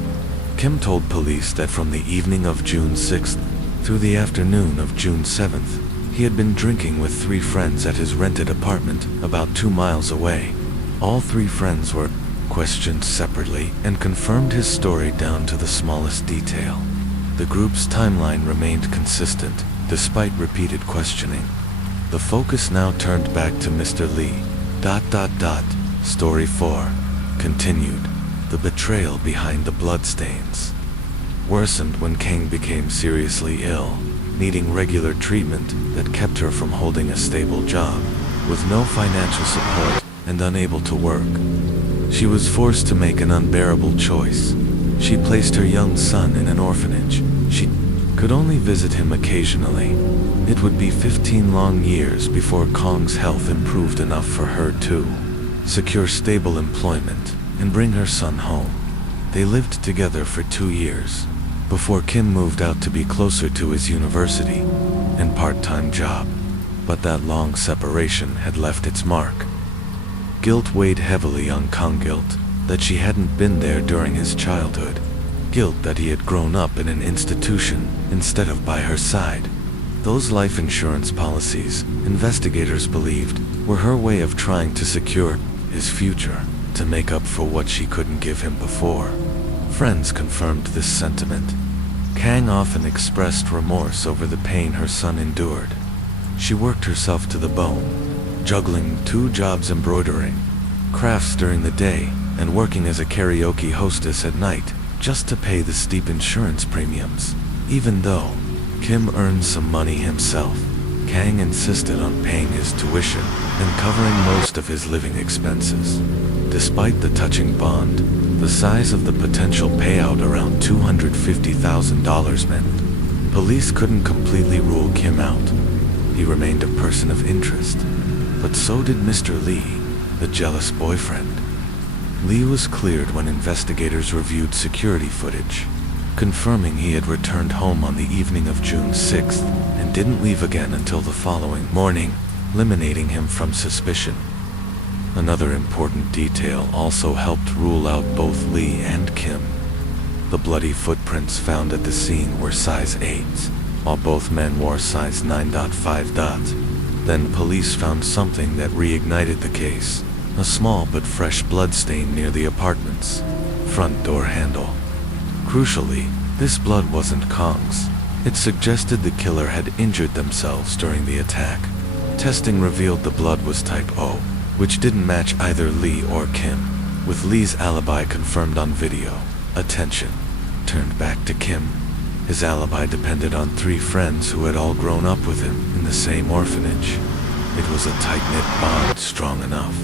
Kim told police that from the evening of June 6th through the afternoon of June 7th, he had been drinking with 3 friends at his rented apartment about 2 miles away. All 3 friends were questioned separately and confirmed his story down to the smallest detail. The group's timeline remained consistent, despite repeated questioning. The focus now turned back to Mr. Lee. Story 4 continued. The betrayal behind the bloodstains worsened when Kang became seriously ill, needing regular treatment that kept her from holding a stable job. With no financial support and unable to work, she was forced to make an unbearable choice. She placed her young son in an orphanage. She could only visit him occasionally. It would be 15 long years before Kong's health improved enough for her to secure stable employment and bring her son home. They lived together for 2 years before Kim moved out to be closer to his university and part-time job. But that long separation had left its mark. Guilt weighed heavily on Kong, guilt that she hadn't been there during his childhood, guilt that he had grown up in an institution instead of by her side. Those life insurance policies, investigators believed, were her way of trying to secure his future, to make up for what she couldn't give him before. Friends confirmed this sentiment. Kang often expressed remorse over the pain her son endured. She worked herself to the bone, juggling 2 jobs, embroidering crafts during the day and working as a karaoke hostess at night, just to pay the steep insurance premiums. Even though Kim earned some money himself, Kang insisted on paying his tuition and covering most of his living expenses. Despite the touching bond, the size of the potential payout, around $250,000, meant police couldn't completely rule Kim out. He remained a person of interest, but so did Mr. Lee, the jealous boyfriend. Lee was cleared when investigators reviewed security footage, confirming he had returned home on the evening of June 6th and didn't leave again until the following morning, eliminating him from suspicion. Another important detail also helped rule out both Lee and Kim. The bloody footprints found at the scene were size 8s, while both men wore size 9.5. Then police found something that reignited the case, a small but fresh bloodstain near the apartment's front door handle. Crucially, this blood wasn't Kong's. It suggested the killer had injured themselves during the attack. Testing revealed the blood was type O, which didn't match either Lee or Kim, with Lee's alibi confirmed on video. Attention turned back to Kim. His alibi depended on 3 friends who had all grown up with him in the same orphanage. It was a tight-knit bond strong enough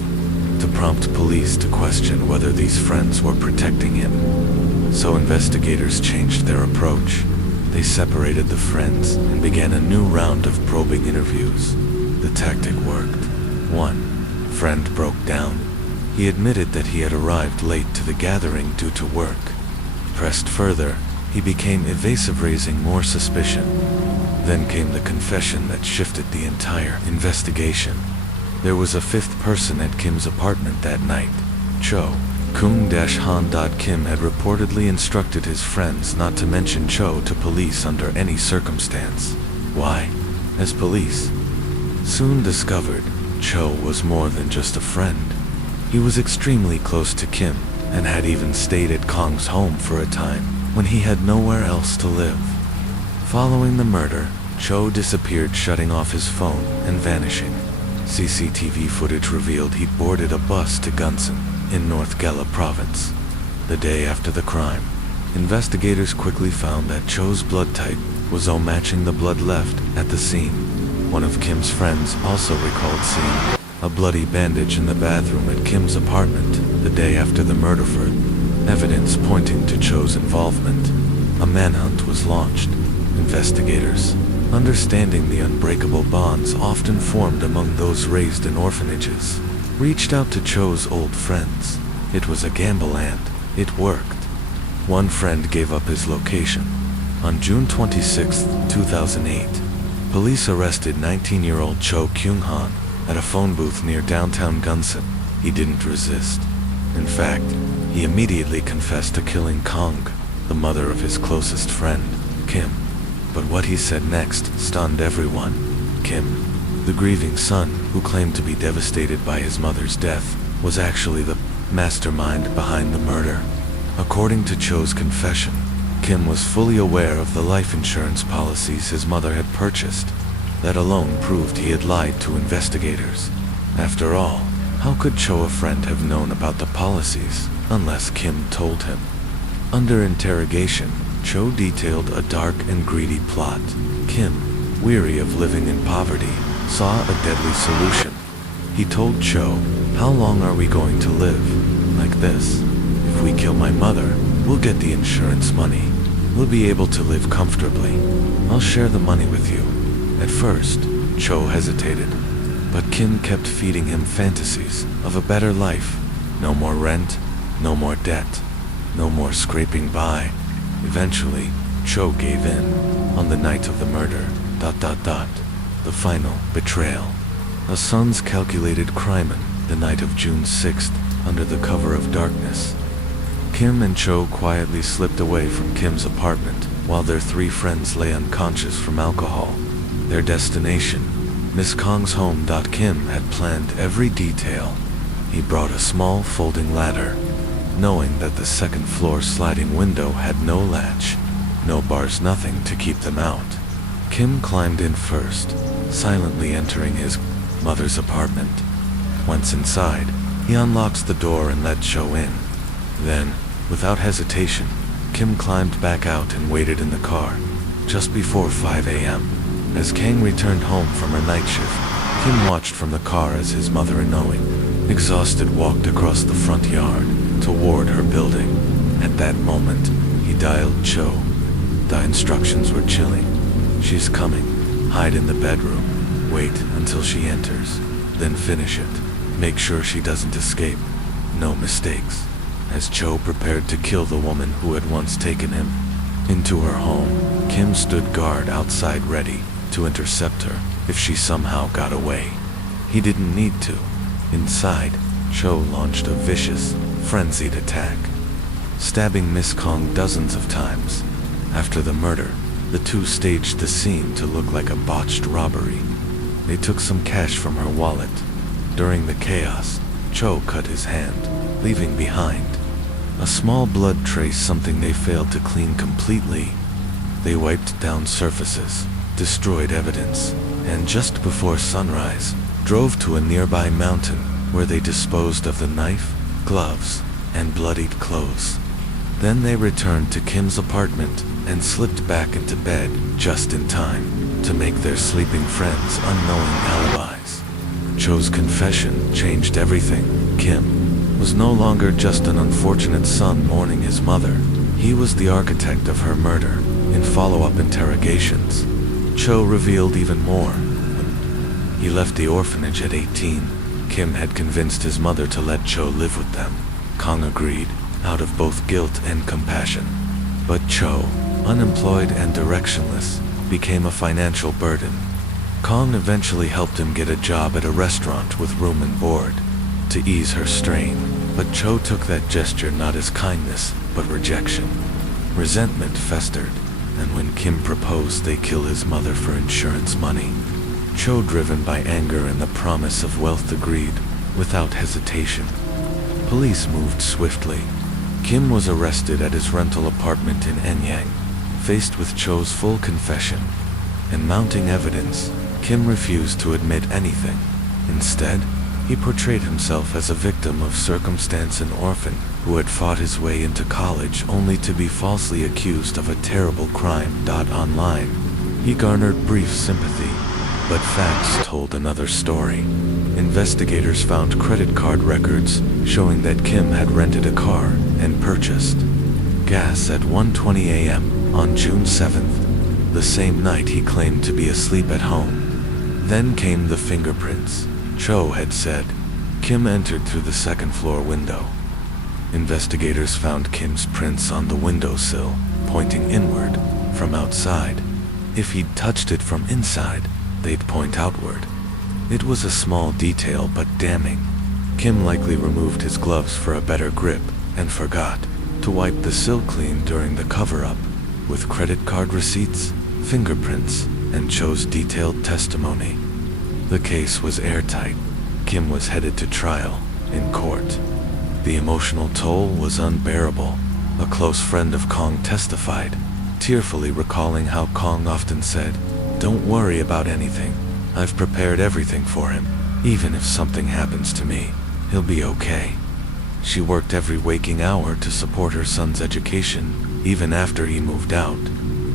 to prompt police to question whether these friends were protecting him. So investigators changed their approach. They separated the friends and began a new round of probing interviews. The tactic worked. 1 friend broke down. He admitted that he had arrived late to the gathering due to work. Pressed further, he became evasive, raising more suspicion. Then came the confession that shifted the entire investigation. There was a 5th person at Kim's apartment that night. Cho Kung-Han. Kim had reportedly instructed his friends not to mention Cho to police under any circumstance. Why? As police soon discovered, Cho was more than just a friend. He was extremely close to Kim and had even stayed at Kong's home for a time when he had nowhere else to live. Following the murder, Cho disappeared, shutting off his phone and vanishing. CCTV footage revealed he'd boarded a bus to Gunsan in North Gala province. The day after the crime, investigators quickly found that Cho's blood type was O, matching the blood left at the scene. One of Kim's friends also recalled seeing a bloody bandage in the bathroom at Kim's apartment the day after the murder, for evidence pointing to Cho's involvement. A manhunt was launched. Investigators, understanding the unbreakable bonds often formed among those raised in orphanages, reached out to Cho's old friends. It was a gamble and it worked. One friend gave up his location. On June 26, 2008, police arrested 19-year-old Cho Kyung-Han at a phone booth near downtown Gunsan. He didn't resist. In fact, he immediately confessed to killing Kong, the mother of his closest friend, Kim. But what he said next stunned everyone. Kim, the grieving son who claimed to be devastated by his mother's death, was actually the mastermind behind the murder. According to Cho's confession, Kim was fully aware of the life insurance policies his mother had purchased. That alone proved he had lied to investigators. After all, how could Cho, a friend, have known about the policies unless Kim told him? Under interrogation, Cho detailed a dark and greedy plot. Kim, weary of living in poverty, saw a deadly solution. He told Cho, "How long are we going to live like this? If we kill my mother, we'll get the insurance money. We'll be able to live comfortably. I'll share the money with you." At first, Cho hesitated, but Kim kept feeding him fantasies of a better life. No more rent, no more debt, no more scraping by. Eventually, Cho gave in. On the night of the murder, the final betrayal. A son's calculated crime. The night of June 6th, under the cover of darkness, Kim and Cho quietly slipped away from Kim's apartment while their 3 friends lay unconscious from alcohol. Their destination, Miss Kong's home. Kim had planned every detail. He brought a small folding ladder, knowing that the second-floor sliding window had no latch, no bars, nothing to keep them out. Kim climbed in first, silently entering his mother's apartment. Once inside, he unlocks the door and let Cho in. Then, without hesitation, Kim climbed back out and waited in the car. Just before 5 a.m., as Kang returned home from her night shift, Kim watched from the car as his mother, exhausted, walked across the front yard toward her building. At that moment, he dialed Cho. The instructions were chilling. "She's coming. Hide in the bedroom. Wait until she enters, then finish it. Make sure she doesn't escape. No mistakes. As Cho prepared to kill the woman who had once taken him into her home, Kim stood guard outside ready to intercept her if she somehow got away. He didn't need to. Inside, Cho launched a vicious, frenzied attack, stabbing Miss Kong dozens of times. After the murder, the two staged the scene to look like a botched robbery. They took some cash from her wallet. During the chaos, Cho cut his hand, leaving behind a small blood trace, something they failed to clean completely. They wiped down surfaces, destroyed evidence, and just before sunrise, drove to a nearby mountain where they disposed of the knife, gloves, and bloodied clothes. Then they returned to Kim's apartment and slipped back into bed just in time to make their sleeping friends unknowing alibis. Cho's confession changed everything. Kim was no longer just an unfortunate son mourning his mother. He was the architect of her murder. In follow-up interrogations, Cho revealed even more. When he left the orphanage at 18, Kim had convinced his mother to let Cho live with them. Kong agreed, out of both guilt and compassion. But Cho, unemployed and directionless, became a financial burden. Kong eventually helped him get a job at a restaurant with room and board to ease her strain, but Cho took that gesture not as kindness, but rejection. Resentment festered, and when Kim proposed they kill his mother for insurance money, Cho, driven by anger and the promise of wealth, agreed without hesitation. Police moved swiftly. Kim was arrested at his rental apartment in Enyang. Faced with Cho's full confession and mounting evidence, Kim refused to admit anything. Instead, he portrayed himself as a victim of circumstance, an orphan who had fought his way into college only to be falsely accused of a terrible crime. Online, he garnered brief sympathy, but facts told another story. Investigators found credit card records showing that Kim had rented a car and purchased gas at 1:20 a.m. on June 7th, the same night he claimed to be asleep at home. Then came the fingerprints. Cho had said Kim entered through the second-floor window. Investigators found Kim's prints on the windowsill, pointing inward from outside. If he'd touched it from inside, they'd point outward. It was a small detail, but damning. Kim likely removed his gloves for a better grip and forgot to wipe the sill clean during the cover-up. With credit card receipts, fingerprints, and Cho's detailed testimony, the case was airtight. Kim was headed to trial in court. The emotional toll was unbearable. A close friend of Kong testified, tearfully recalling how Kong often said, "Don't worry about anything. I've prepared everything for him. Even if something happens to me, he'll be okay." She worked every waking hour to support her son's education. Even after he moved out,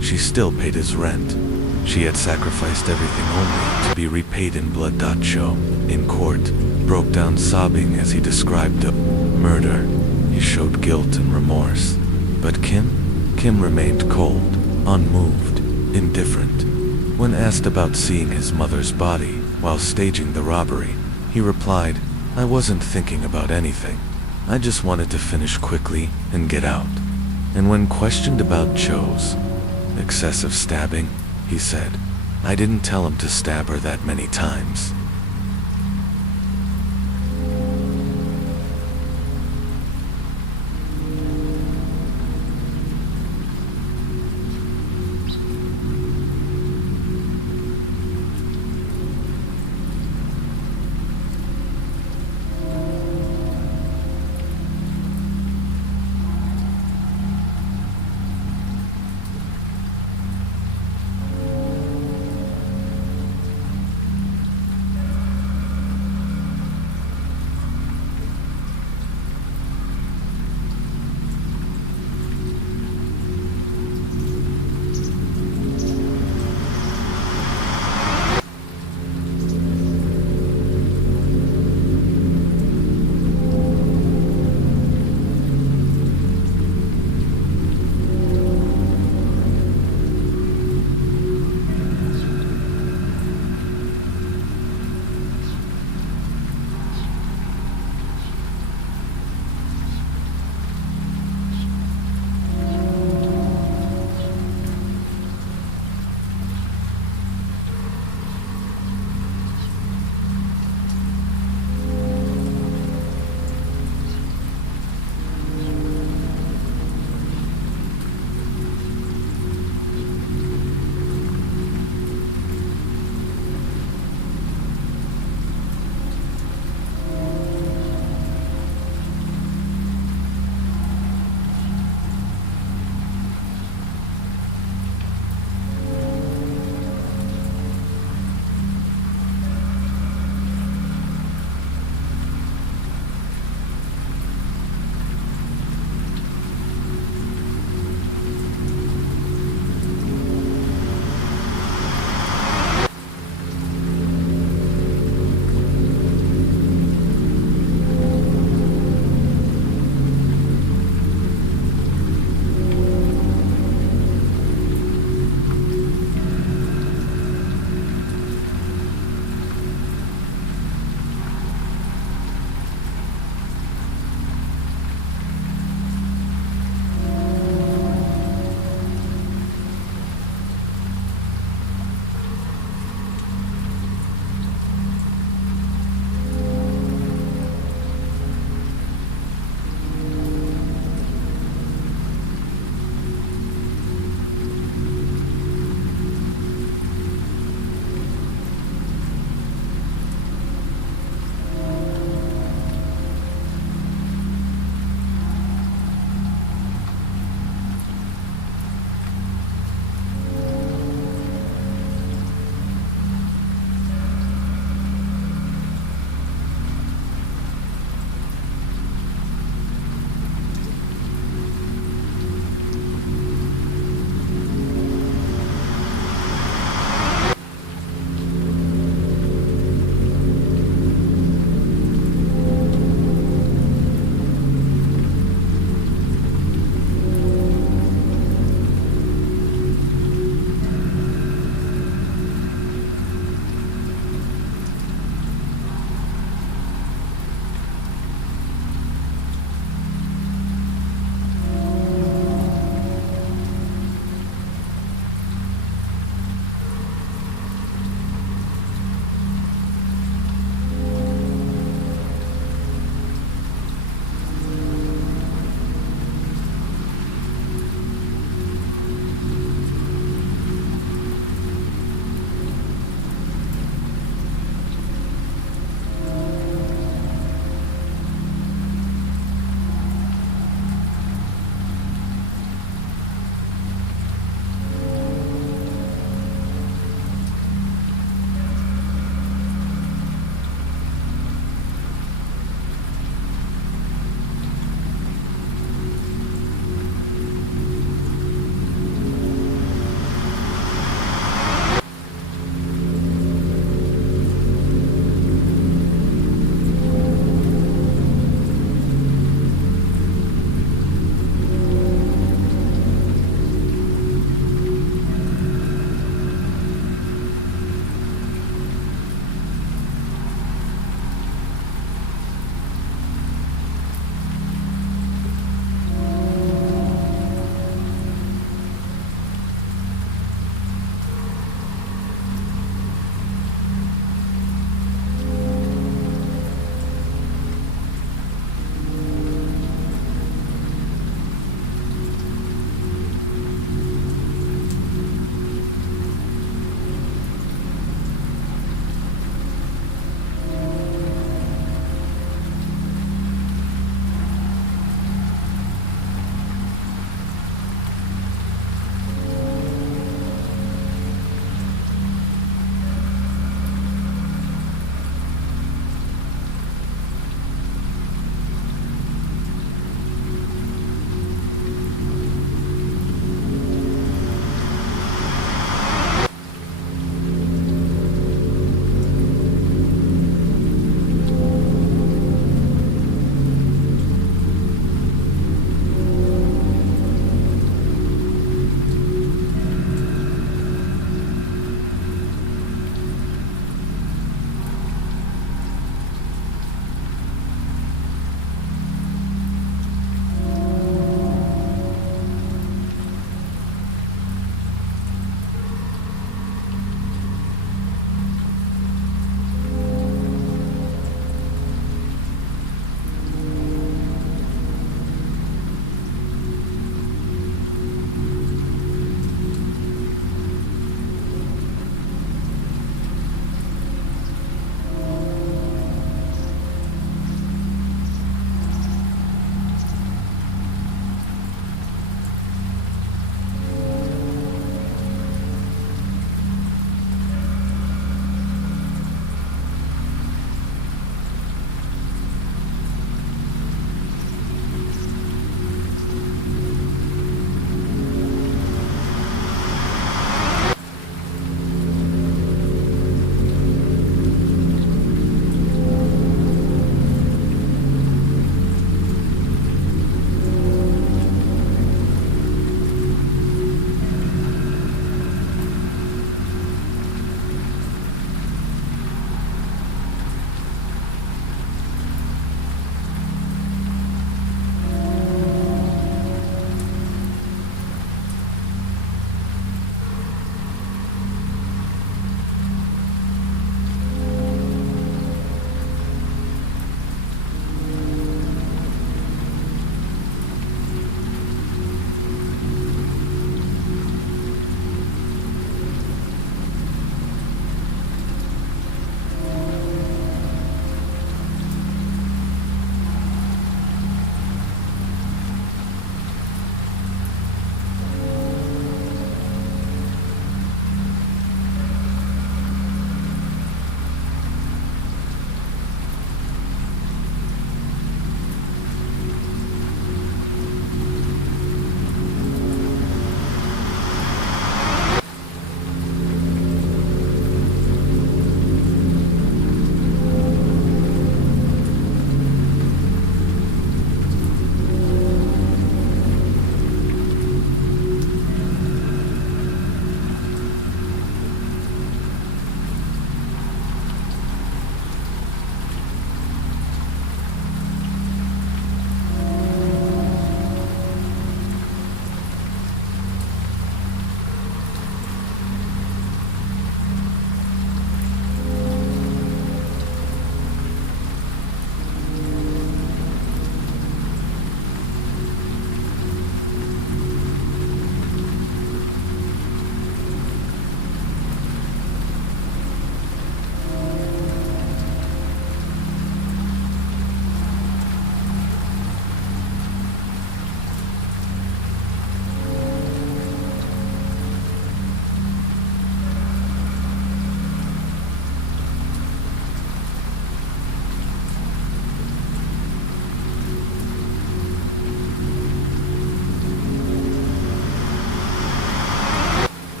she still paid his rent. She had sacrificed everything only to be repaid in blood. Cho, in court, broke down sobbing as he described the murder. He showed guilt and remorse. But Kim remained cold, unmoved, indifferent. When asked about seeing his mother's body while staging the robbery, he replied, "I wasn't thinking about anything. I just wanted to finish quickly and get out." And when questioned about Cho's excessive stabbing, he said, "I didn't tell him to stab her that many times.